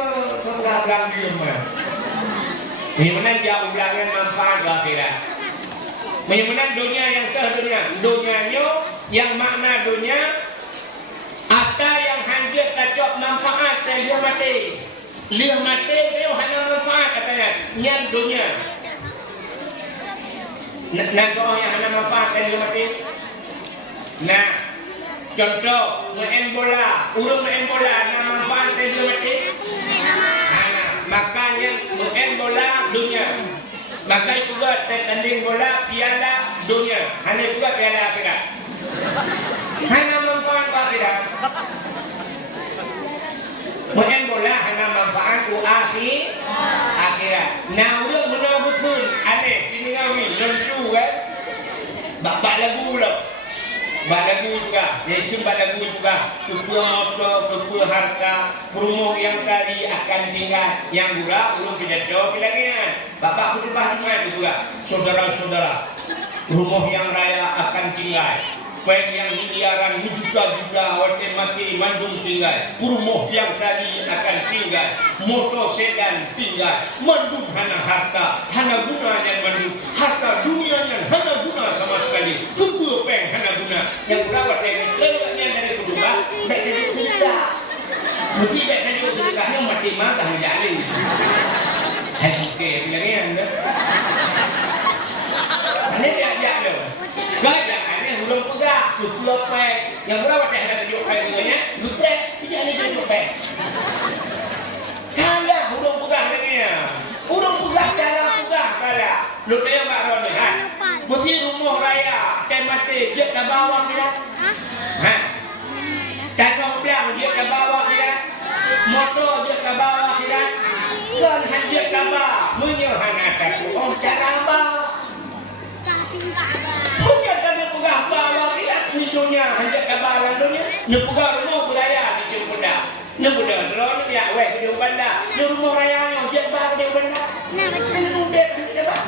belang di rumah. Mana jauh belangan manfaat akhirat. Mana dunia yang dunia. Dunianya yang makna dunia. Ada yang hanya kacau manfaat dan dia mati. Dia mati dia hanya manfaat katanya. Yang dunia. Nak orang yang hanya manfaat dan dia mati. Nah, contoh main bola, urung main bola, nak manfaat dan dia mati. Makanya main bola dunia. Makanya juga tanding bola piala dunia. Hanya juga piala akhirat. Hanya manfaat akhirat. Main bola hanya manfaat akhirat. Nah, udah benar betul aneh. Ini kami lencu kan. Bak lagu lah. Bak lagu juga. Itu bak lagu juga. Kepul motor, kepul harta, rumah yang tadi akan tinggal. Yang juga belum pidato bilangan. Bapak kutubah itu juga. Saudara-saudara, rumah yang raya akan tinggal. Pen yang miliaran juta-juta orang mati mandung tinggal. Rumah yang tadi akan tinggal. Motor sedan tinggal. Mandung hana harta, hana guna yang mandung. Harta dunia yang hana guna sama sekali. Kuku peng hana guna. Yang berawat dari lelaknya dari kedua. Baik dari cerita. Mesti baik dari cerita yang mati mata menjadi. Hai okey, bilangnya anda. Ini dia ada. Gajah ini belum pegang, belum pek. Yang berapa teh ada tujuh pek namanya? Lupa, tidak ada tujuh pek. Kalah belum pegang lagi ya. Belum pegang cara pegang kalah. Lupa yang Pak Ron ni kan? Mesti rumah raya, mati dia ke bawah dia. Hah? Tanah belang dia ke bawah dia. Motor dia ke bawah dia. Kan hanya ke bawah, menyerahkan aku. Oh cara bawah. Bukan kami pegah bawah kilat ni dunia hanya kabalan dunia. Ni pegah rumah budaya di Jepunda. Ni budaya drone dia weh di Jepunda. Ni rumah raya yang Jepang di Jepunda. Ni udah Jepang.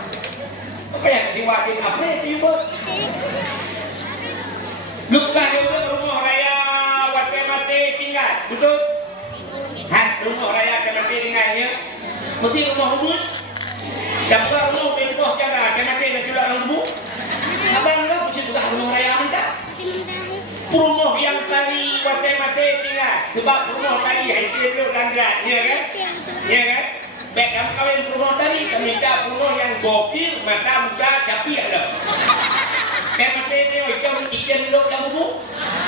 Apa yang diwajib apa itu buat? Bukan itu rumah raya wate mati tinggal. Betul? Hah, rumah raya mati tinggalnya. Mesti rumah umum. Dan rumah bebas cara mati nak jual rumah. Abang enggak mesti juga rumah raya minta. Rumah yang tadi mati tinggal. Sebab rumah tadi itu dulu langgar, ya kan? Ya kan? Baik kamu kawin rumah tadi, kami minta rumah yang gokil, mata muka capi ada. Kayak mati itu ikan dulu dalam rumah.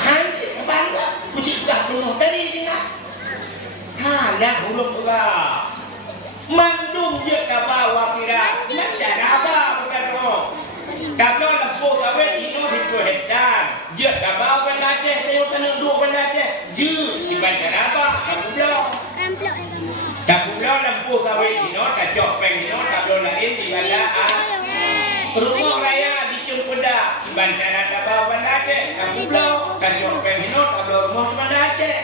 Hansi bangga, mesti juga rumah tadi tinggal. Kalah belum juga. Mandung dia ke bawah kira. Macam apa bukan rumah? Kalau lempu kawin itu hedan, dia kabau benda Aceh, tengok tanah dua benda Aceh, je di bandar apa? Kapulau. Kapulau lempu kawin itu, kacok peng itu, kabel lain di bandar rumah raya di Cungkuda, di bandar kabau benda Aceh, Kapulau, kacok peng itu, kabel rumah benda Aceh.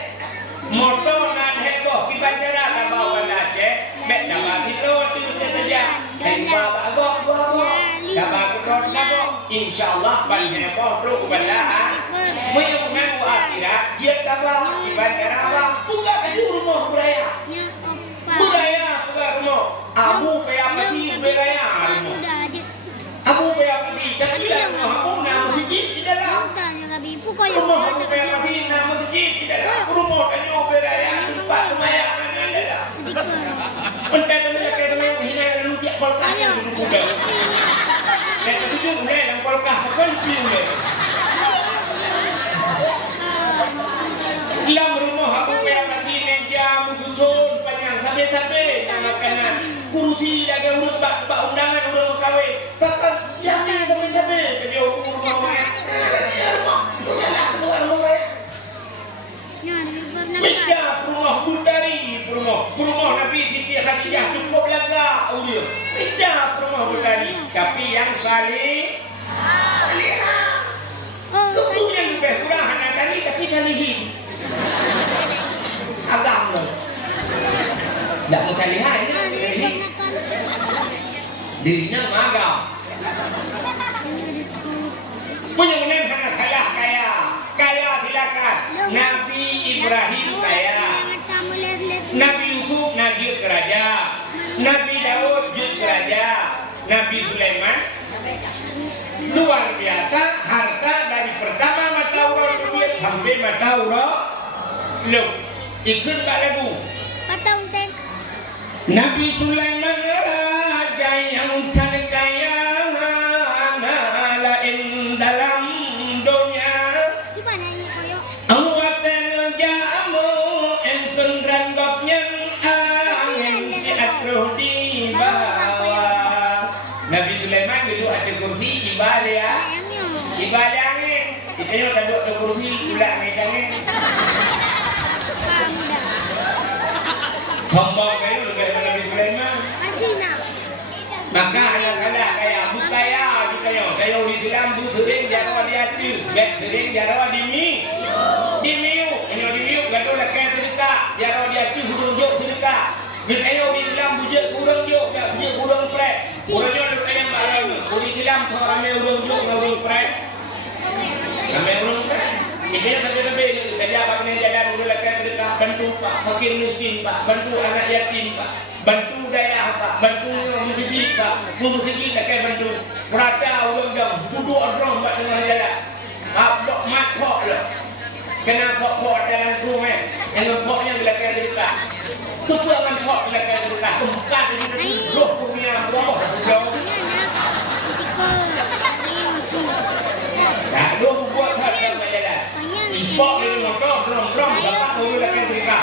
Motor nan heboh di bandar kabau benda Aceh, bet dapat itu saja. Heboh bagok gua. Dapat kedua InsyaAllah banyak bodoh bandar. Menyukai akhirat dia tabah di bandar awak. Buka kayu rumah budaya. Budaya buka rumah. Abu payapati beraya rumah. Abu payapati dan tidak rumah abu nama masjid di dalam. Rumah abu payapati nama masjid di dalam. Rumah kayu beraya tempat semayangan di dalam. Entah teman-teman kayak hina lalu tiap kolkah yang muda. Saya tujuh mulai dalam kolkah bukan pilih. Dalam rumah aku kayak masih meja musuh panjang sampai makanan kursi jaga urut bak undangan urut kawin. Kakak jamin sampai kerja rumah. Meja rumah Butari, rumah Nabi Siti Khadijah cukup lega audio. Meja rumah Butari, tapi yang salih. Tentu yang juga kurang anak tadi tapi salihin. Agam loh. Tidak mau salihan ini. Dirinya magam. Punya menang sangat salah kaya silakan. Nabi Ibrahim kaya. Nabi Yusuf Nabi kaya. Nabi Daud jadi raja, Nabi Sulaiman luar biasa, harta dari pertama mata urang duit sampai mata urang lu ikut tak lagu Nabi Sulaiman raja yang terkaya lain dalam dunia awatan jamu enten ranggapnya angin si akroh di bawah Nabi Sulaiman duduk ada kursi ibadah ya ibadahnya kita yang tak duduk ada kursi ulak medangnya sombong kayu dekat Nabi Sulaiman maka anak-anak kayak bukaya kayak di dalam bu sering jarawa di hati sering jarawa di miu gaduh lah kayak sedekah jarawa di hati hurung jok sedekah dan ayo di dalam bujak hurung jok bujak hurung prek hurung jok ada yang barang di dalam ramai hurung jok hurung prek ramai hurung prek ini sampai-sampai kerja apa ni jalan hurung lah kayak sedekah bantu pak fakir miskin pak bantu anak yatim pak bantu daerah pak bantu musik pak musik tak kayak bantu perata orang jam duduk drone pak tengah jalan abdok mat kok lah kena kok dalam rumah yang poknya bila kayak cerita kepulangan kok bila kayak cerita tempat ini roh dunia roh jauh tak lu buat saja jalan impok ini motor drone dapat bila kayak cerita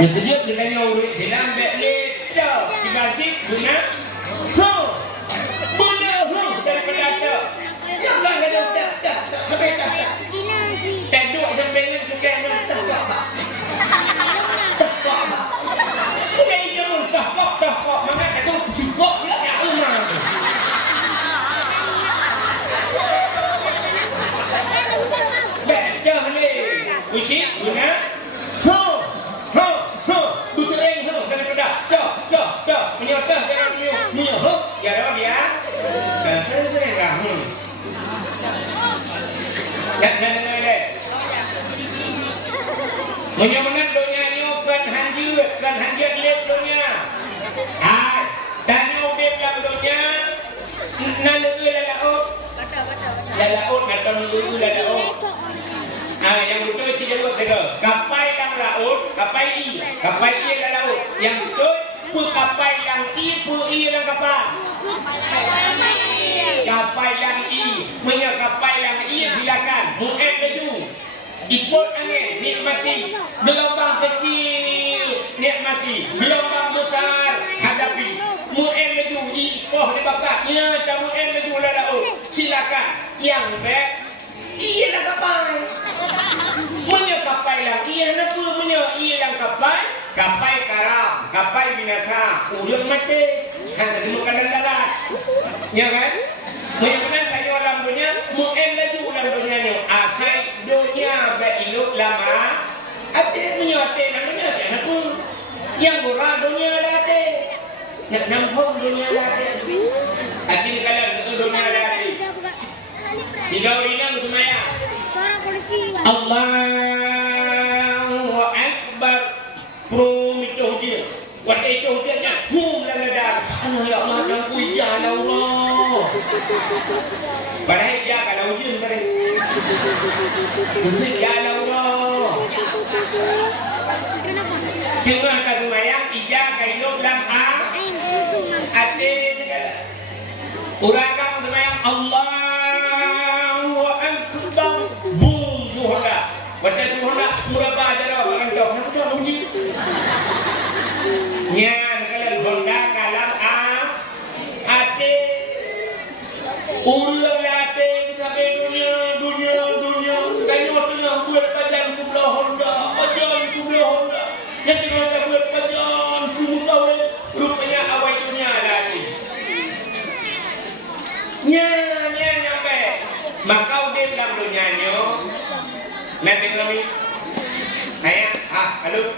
yang kejut dengan urut hilang bek lecah dibacik guna boleh daripada ada yang dah ada tak sampai dah tak duduk sampai dengan cukai mentah tak boleh hidung dah kok mana aku cukup ya rumah bek dah ni uci guna menyotah jangan menyuh ya dah dia dan sering rahu dan menyamakan dunia kan hanjir lihat dunia dan ubib dalam dunia nalu laut kata nulu laut yang betul cijarut tega kapai dalam laut kapai dalam laut yang betul kapai yang dalam kapal kapai yang punya kapai yang silakan bukan baju ikut angin nikmati gelombang kecil nikmati gelombang besar hadapi mu'en baju ikoh dibakatnya kamu mu'en baju laut silakan yang baik dalam kapal punya kapai yang punya yang kapai karam kapai binasa urang mati kan ditemukan dalam darat ya kan yang kayu orang dunia mu'en laju orang dunia ni asai dunia beriluk lama ate punya ate namanya apa yang orang dunia ate nak nampung dunia ate acil kalian dunia ate tiga orang semaya Allahu Akbar pro itu dia buat itu dia hum la ladar ya Allah dan puja Allah padahal dia kalau ujung sering puja Allah tengah kata mayang ija kainuk lam ate urakan mayang Allahu Akbar boom buhda baca buhda muraba jara orang dok nak tahu bunyi nyan kalian honda kalam ate ulang ate sampai dunia kayu tengah buat kajian kubla honda kajian kubla honda yang tengah buat kajian kubla rupanya awal dunia lagi nyan nyampe makau dia dalam dunia nyo nanti kami ayah halo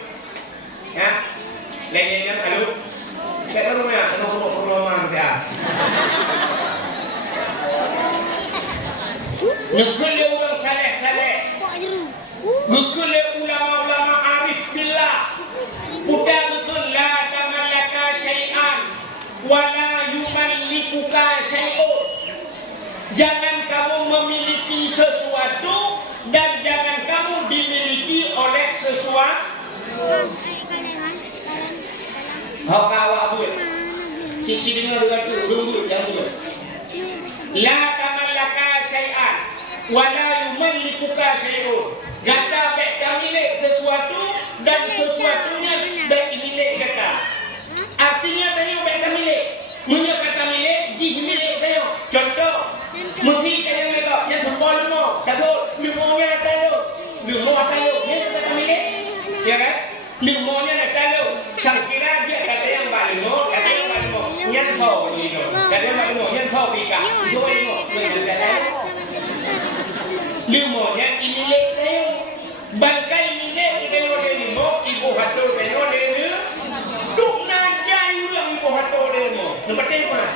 ya lain halo saya ke rumah saya Ngekul orang saleh-saleh. Ngekul ulama-ulama arif billah. Jangan kamu memiliki sesuatu dan jangan kamu dimiliki oleh sesuatu. Hak awak buat. Cici dengar tu dulu yang tu. La tamallaka syai'an wa la yumallikuka syai'un. Kata baik kami milik sesuatu dan sesuatunya baik milik kata. Artinya tanya baik kami milik. Punya kata milik, jih milik tanya. Contoh, mesti kena mereka yang sembol dulu. Takut lumonya tahu. Lumo tahu. Ni kata milik. Ya kan? Lumonya nak tahu. Sangkira dia kata yang balumo, kata yang balumo. Yang kau ni tu. Kata yang balumo, yang kau bika. Dua lumo. Lumonya ini milik tahu. Bangkai milik dia oleh lumo, ibu hatu dia oleh lu. Duk najai ulang ibu hatu dia lumo. Nampak mana?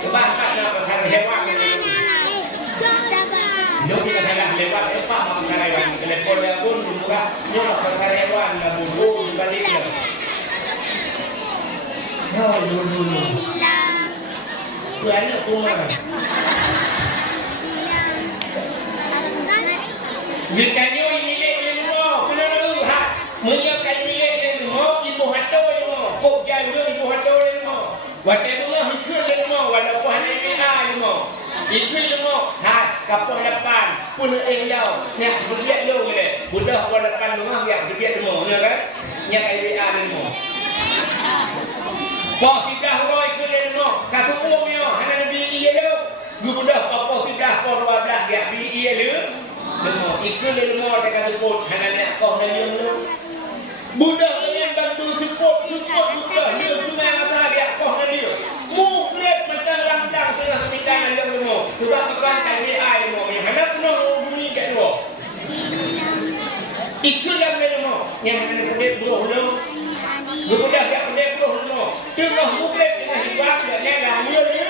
Sebab nak pasal hewan ni. Nuk kita salah lewat apa pasal hewan. Telepon dia pun murah. Nuk pasal hewan dah bulu balik dia. Ya dulu. Tuan aku mana? Ditanya ini milik dia kena dulu ha. Menyiapkan milik dia ibu hatu dia kok jaga ibu hatu dia Waktu bunga hikul lemo walaupun hanya mina lemo. Hikul lemo ha kapal depan pun yau. Nak berbiak lo boleh. Budak kapal depan bunga biak berbiak lemo ya kan? Yang IBA lemo. Pok sidah roy hikul lemo. Kasu umyo hanya nabi iya lo. Budak pok sidah pok 12 biak bi iya lo. Lemo hikul lemo dekat support hanya nak kau dan lo. Budak yang bantu support budak dia sungai masa dia kau dan dia. Mukred macam langdang tengah pindahan yang lemo. Sudah tekan KBI lemo. Yang hendak kena bunyi kat dua. Ikut yang lemo. Yang hendak pendek buruh lemo. Budak yang pendek buruh lemo. Tengah mukred tengah hidup dia dah mula dia.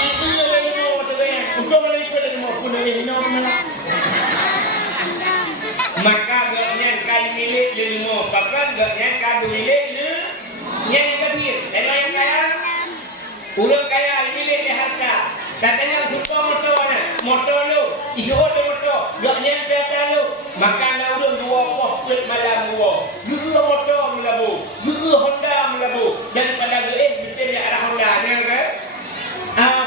Itu lemo tu kan. Untuk ikut lemo pun lemo malah. Maka gaknya kai milik lemo. Bahkan gaknya kai milik le. Yang kecil. Yang kaya. Urang kaya milik dia harta. Katanya support motor mana? Motor lu. Ijo le motor. Gaknya kereta lu. Maka na urang dua poh kulit malam dua. Guru motor melabu. Guru Honda melabu. Daripada betul dia arah Honda nya kan?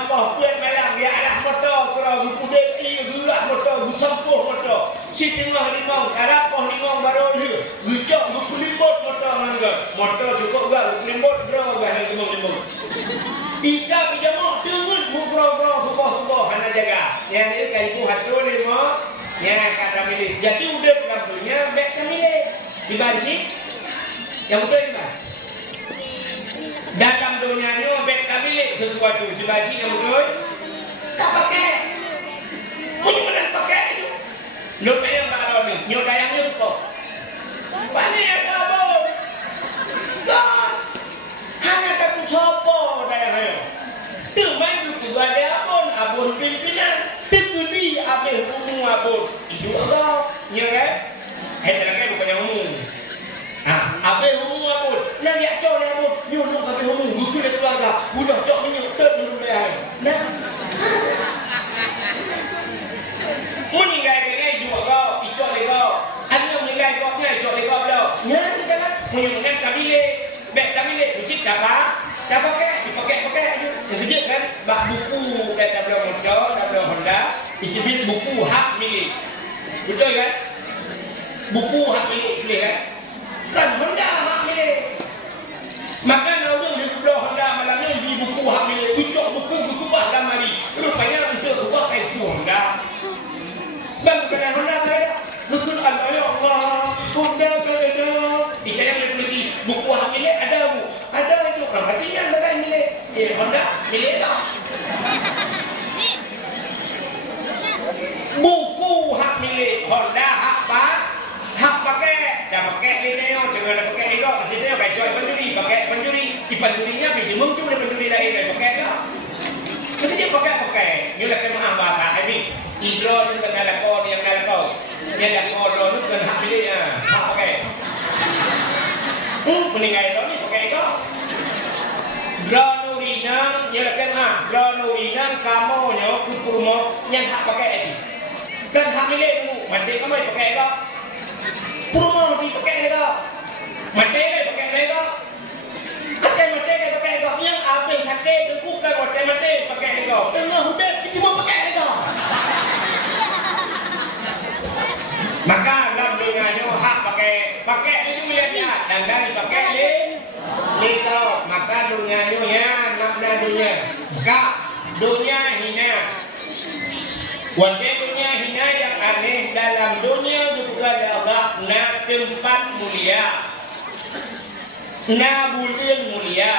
Poh kulit malam dia arah motor kalau gudek guru motor, gusampuh motor. Si tengah limau, arah poh limau baru dia. Gucok gukulimbot motor mangga. Motor cukup gak gukulimbot bro gak limau-limau. Ika pijamok tengut bukro-bro subuh-subuh hana jaga. Yang ini kai ibu hatu lima, yang kata milik. Jadi udah lampunya beg milik. Dibagi, yang betul ini. Dalam dunianya beg milik sesuatu. Dibagi yang betul. Tak pakai. Punya mana pakai itu? Nota yang baru ni, nyoda yang ni kok. Mana ada abang? Kau hanya tak sopo dah yang tu main tu ada abon pimpinan tepudi abe umum abon itu apa ya kan hendak bukan yang umum abe umum abon nak ya cok le abon nyuruh abe umum buku le keluarga udah cok menyuk tet menurut dia nah meninggal dia juga kau icok le kau ada meninggal kau nya icok le kau dah nya jangan menyukkan kabile beg kabile ucik apa tak pakai aja. Yang sejak kan bak buku kata belah motor, belah Honda, ikibit buku hak milik. Betul kan? Buku hak milik boleh kan? Kan Honda hak milik. Maka orang di belah Honda malamnya beli buku hak milik, ucok buku kubah lamari. Rupanya untuk kubah itu Honda. Bang bukan Honda saya. Betul Allah ya Allah. Honda saya dah. Saya boleh beli buku hak milik ada bu. Ada itu artinya mereka milik Honda milik tak? Buku hak milik Honda hak pakai dah pakai video dengan pakai itu dia pakai jual penjuri pendurinya pinjam muncul dari penduri lain dah pakai tak? Jadi dia pakai ni dah kena bahasa ini hidro dengan nalakon yang nalakon dia dah kodro tu dengan hak miliknya hak pakai meninggal itu ni pakai itu Dranurina maksudnya lah kan lo inang kamu nyo kurmo yang hak pakai ini kan hak milik mu mati kamu pakai kok kurmo dipakai kok mati pakai kok mati pakai kok yang apa sakit tengkuk kan mati pakai kok tengah hutan cuma pakai kok maka dalam dunia nyo hak pakai itu lihat dan dari pakai itu maka dunia nyo ya nakna dunia kak dunia hina wajah dunia hina yang aneh dalam dunia juga ada na tempat mulia na bulan mulia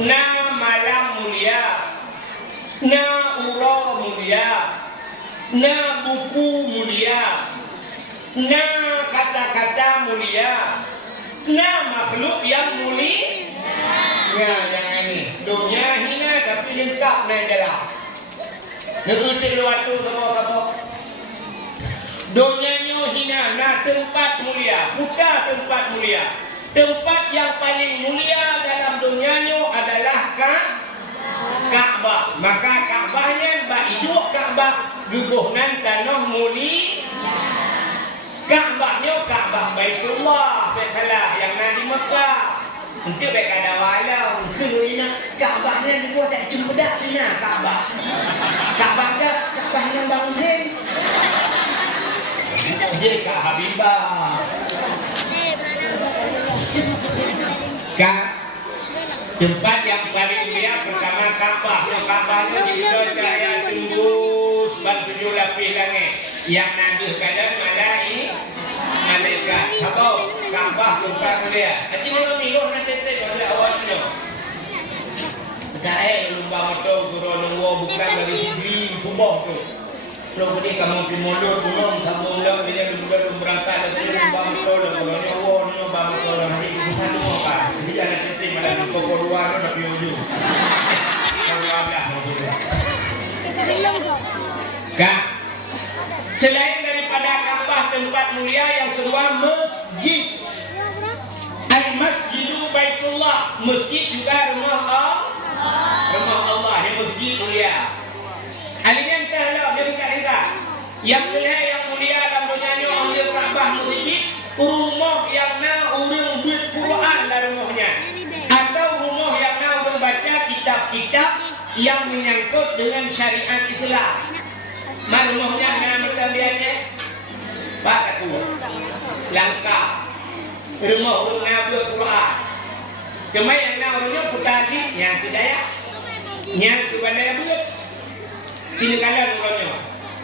na malam mulia na urau mulia na buku mulia na kata-kata mulia na makhluk yang mulia ya yang ini dunia hina tapi lengkap naik dalam negeri luar tu sama-sama dunia nyo hina na tempat mulia bukan tempat mulia tempat yang paling mulia dalam dunia nyo adalah Ka'bah maka Ka'bahnya hidup Ka'bah guguhnan tanah muli Ka'bahnya Ka'bah Baitullah salah yang di Mekah nanti baik ada walau kena Ka'bahnya dibuat tak cuma dak dina Ka'bah Ka'bah yang bangun hen dia Kak Habibah Kak tempat yang paling mulia pertama Ka'bah yang Ka'bahnya kita cahaya tembus ban 7 lapis langit yang nanti kadang ada ini malaikat apa Ka'bah tempat mulia acing ni miluh nanti pada awalnya tak lumba motor guru nunggu bukan dari sini kubah tu kalau beri kamu pergi modal burung sambung lah dia berangkat dari lumba motor guru lumba motor hari itu satu kan jadi jangan cerita malah di toko luar tu tapi ujung kalau ada Kak selain daripada Ka'bah tempat mulia yang kedua masjid al-masjidu Baitullah masjid juga rumah Allah yang masjid mulia aliran kahlah dia dekat yang kedua yang mulia dalam dunia ni orang Ka'bah masjid rumah yang na orang buat Quran dalam rumahnya atau rumah yang na orang baca kitab-kitab yang menyangkut dengan syariat Islam rumahnya na macam dia cek Pak aku langkah rumah orang na buat Quran cuma yang na orangnya putasi yang tidak ya yang kepada yang buat sini kalian orangnya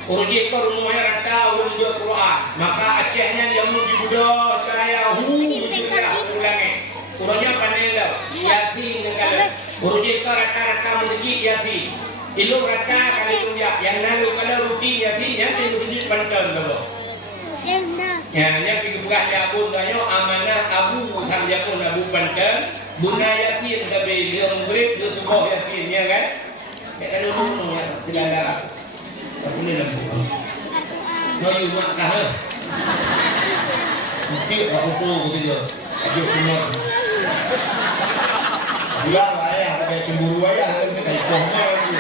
orang dia ke rumahnya rata orang buat Quran maka Acehnya yang mau dibudak cahaya ulangnya orangnya pandai lah Yasin kalian orang dia ke rata-rata masjid Yasin ilu rata kalau itu yang lalu kalau rutin Yasin yang di masjid Pantan kalau ya yang pergi buka jabun banyak amanah Abu sang jabun Abu Pantan Bunda Yasin tapi dia murid dia subuh Yasinnya kan ya kalau dulu ya tidak aku ni lampu no you mak kah mungkin aku tu begitu aku cuma dia ayah ada cemburu ayah ada kayak kohnya lagi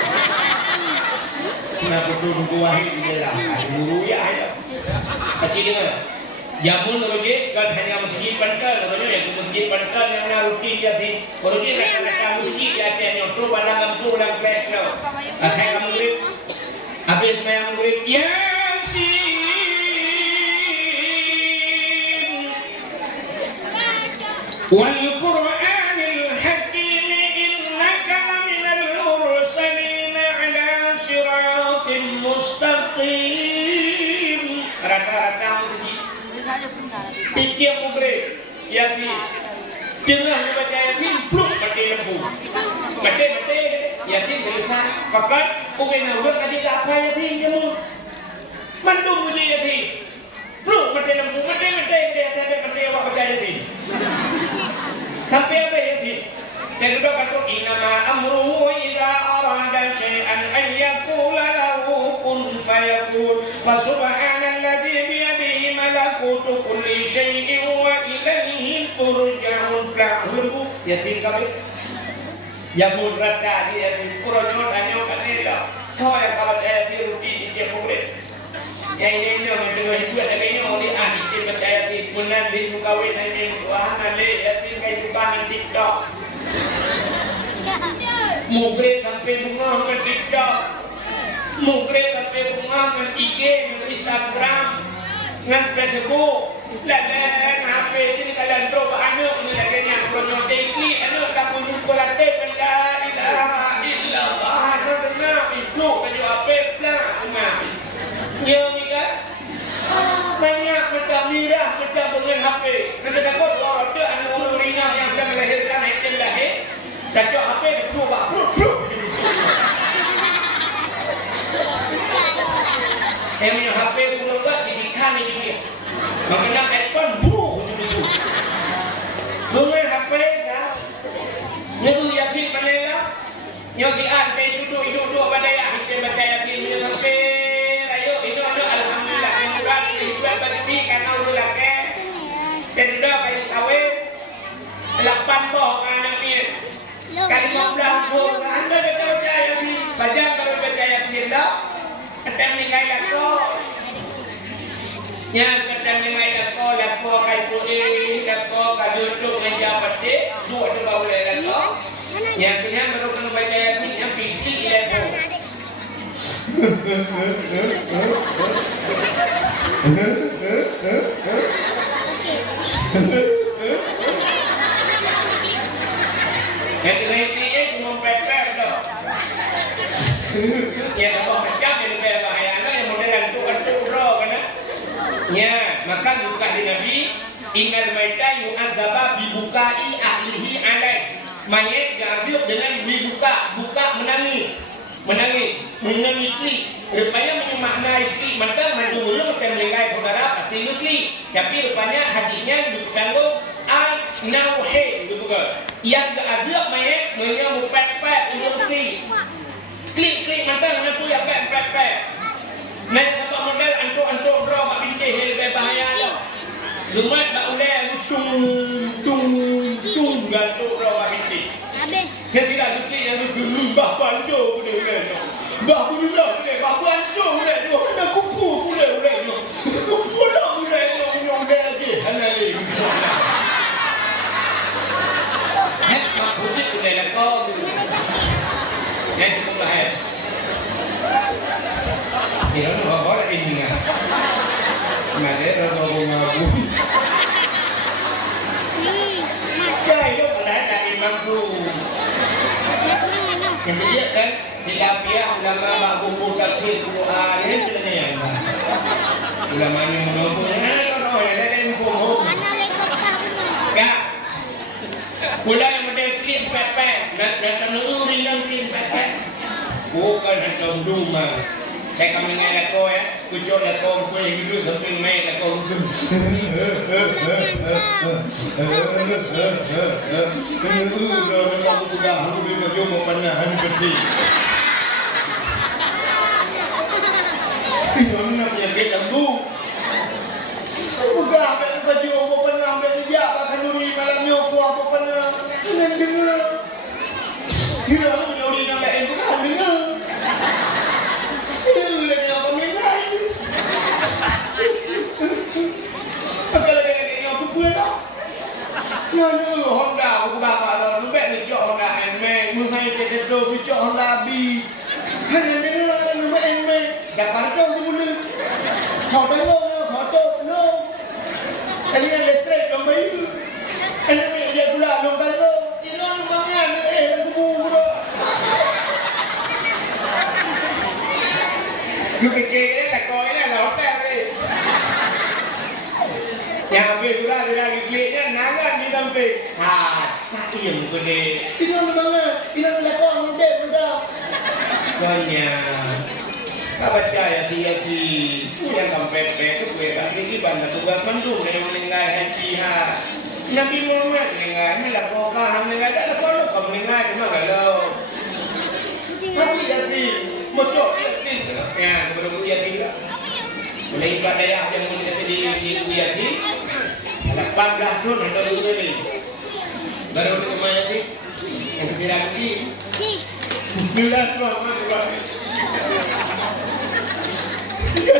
kenapa tu wahid dia lah cemburu ya ayah kecil dia Jamun roje kan hanya masjid Pantan, roje yang masjid Pantan yang na rutin jadi, roje mereka masjid ya yang tu balang tu balang plek no. Saya murid, habis saya murid Yasin, wal Qur'anil Hakim innaka laminal mursalin ala siratin mustaqim. Rata-rata masjid. Pikir murid Yasin dengar baca Yasin bluk mati lembu mati Yasin selesai pakat pengen urut tadi tak apa Yasin jemu mandung puji Yasin bluk mati lembu mati dia sampai mati awak baca Yasin sampai apa Yasin dan sudah kata inama amruhu idza arada syai'an an yaqula lahu kun fayakun fa subhanalladzi biyadihi malakutu kulli syai'in wa ilaihi turja'un lahu Yasin kami Jamun rata dia di Puronyo Tanyo Kanela. Kau yang kalau saya di rutin di dia murid. Yang ini yang kedua itu ada ini orang ahli di percaya di punan di mukawin ini wahana le ya di kayak bukan TikTok. Murid sampai bunga dengan TikTok. Murid sampai bunga dengan IG, dengan Instagram, dengan Facebook. Lain HP ini kalian coba anak ni lagi yang Puronyo Tinggi anak tak punya sekolah benda ilaha illallah anak kena itu baju apa plan rumah ya kan banyak macam mirah macam dengan HP kita takut orang tu anak orang ringan yang dah melahirkan itu lahir tak cok HP itu buat yang punya HP belum buat cidikan ini dia mengenal iPhone buruk itu dengan HP kan nyeru yakin menela nyosi ante duduk pada yang kita baca yakin punya sampai ayo itu ada alhamdulillah hiburan hiburan pandemi karena udah laki tenda kayu kawin 8 boh anak ni kali 15 boh anda baca yakin baca baru baca yakin dah ketem ni kayak kau yang ketem ni kayak kau lapor kayu putih lapor kayu duduk meja peti dua boleh lapor yang punya baru kena baca yakin yang pilih lapor yang kena ini cuma pepek dah yang abang macam yang lebih bahaya yang modelan tu roh kan ya maka buka di Nabi ingat mereka yu'adzaba bibukai ahlihi alaih mayat diadab dengan buka menangis rupanya memaknai kli maka mandura macam lengai saudara pasti kli tapi rupanya hadisnya ditanggung nauhe gitu kan yang diadab mayat menyambut pepek urut klik mata mana pun yang pepek naik apa model antuk bro mak bincang lebih bahaya lo lumat tak boleh tung gantuk bro mak bincang yang tidak suci yang itu bah banjo boleh bah budak bah banjo boleh kena kupu boleh kupu dah boleh yang lagi halali mak putih boleh lah kau yang itu pun lahir ini orang ini lah mana orang ngabu ya itu kalau dari mampu yang dia kan hilafiah ulama baku tafsir Quran itu yang ulama ni menunggu orang yang pun ya pula yang model krim pepek datang dulu ringan krim pepek bukan macam rumah saya kami ngai kau ya kucuk kau kau yang hidup samping mai kau hidup aku sudah aku beli baju mana hari berdi ini nak punya bed lambu buka baju apa pernah ambil dia bahkan duri malamnya apa pernah dengar dia punya uri nak lain bukan dengar Nyanyi Honda aku bakal ada lu bet ni jok Honda MX mu hai ke do jok Honda B hanya ni lu MX dah parjo tu mula foto no tadi nak straight dong bayu ana ni dia pula dong kalau ilon mangan aku buru lu ke tak kau ni lah hotel ni yang berurang dari kliknya nangan di sampai tak yang gede ini mana ini lekor muda banyak tak baca ya dia di yang sampai itu gue kan ini bandar juga mendung yang meninggal haji Nabi Muhammad meninggal melakukan meninggal ada kalau kamu meninggal cuma kalau tapi jadi motor ya baru dia tidak boleh ibadah yang boleh jadi di Uyati 18 tahun ada dulu ni Baru di mana sih? Yang kira lagi. Bismillahirrahmanirrahim. Tiga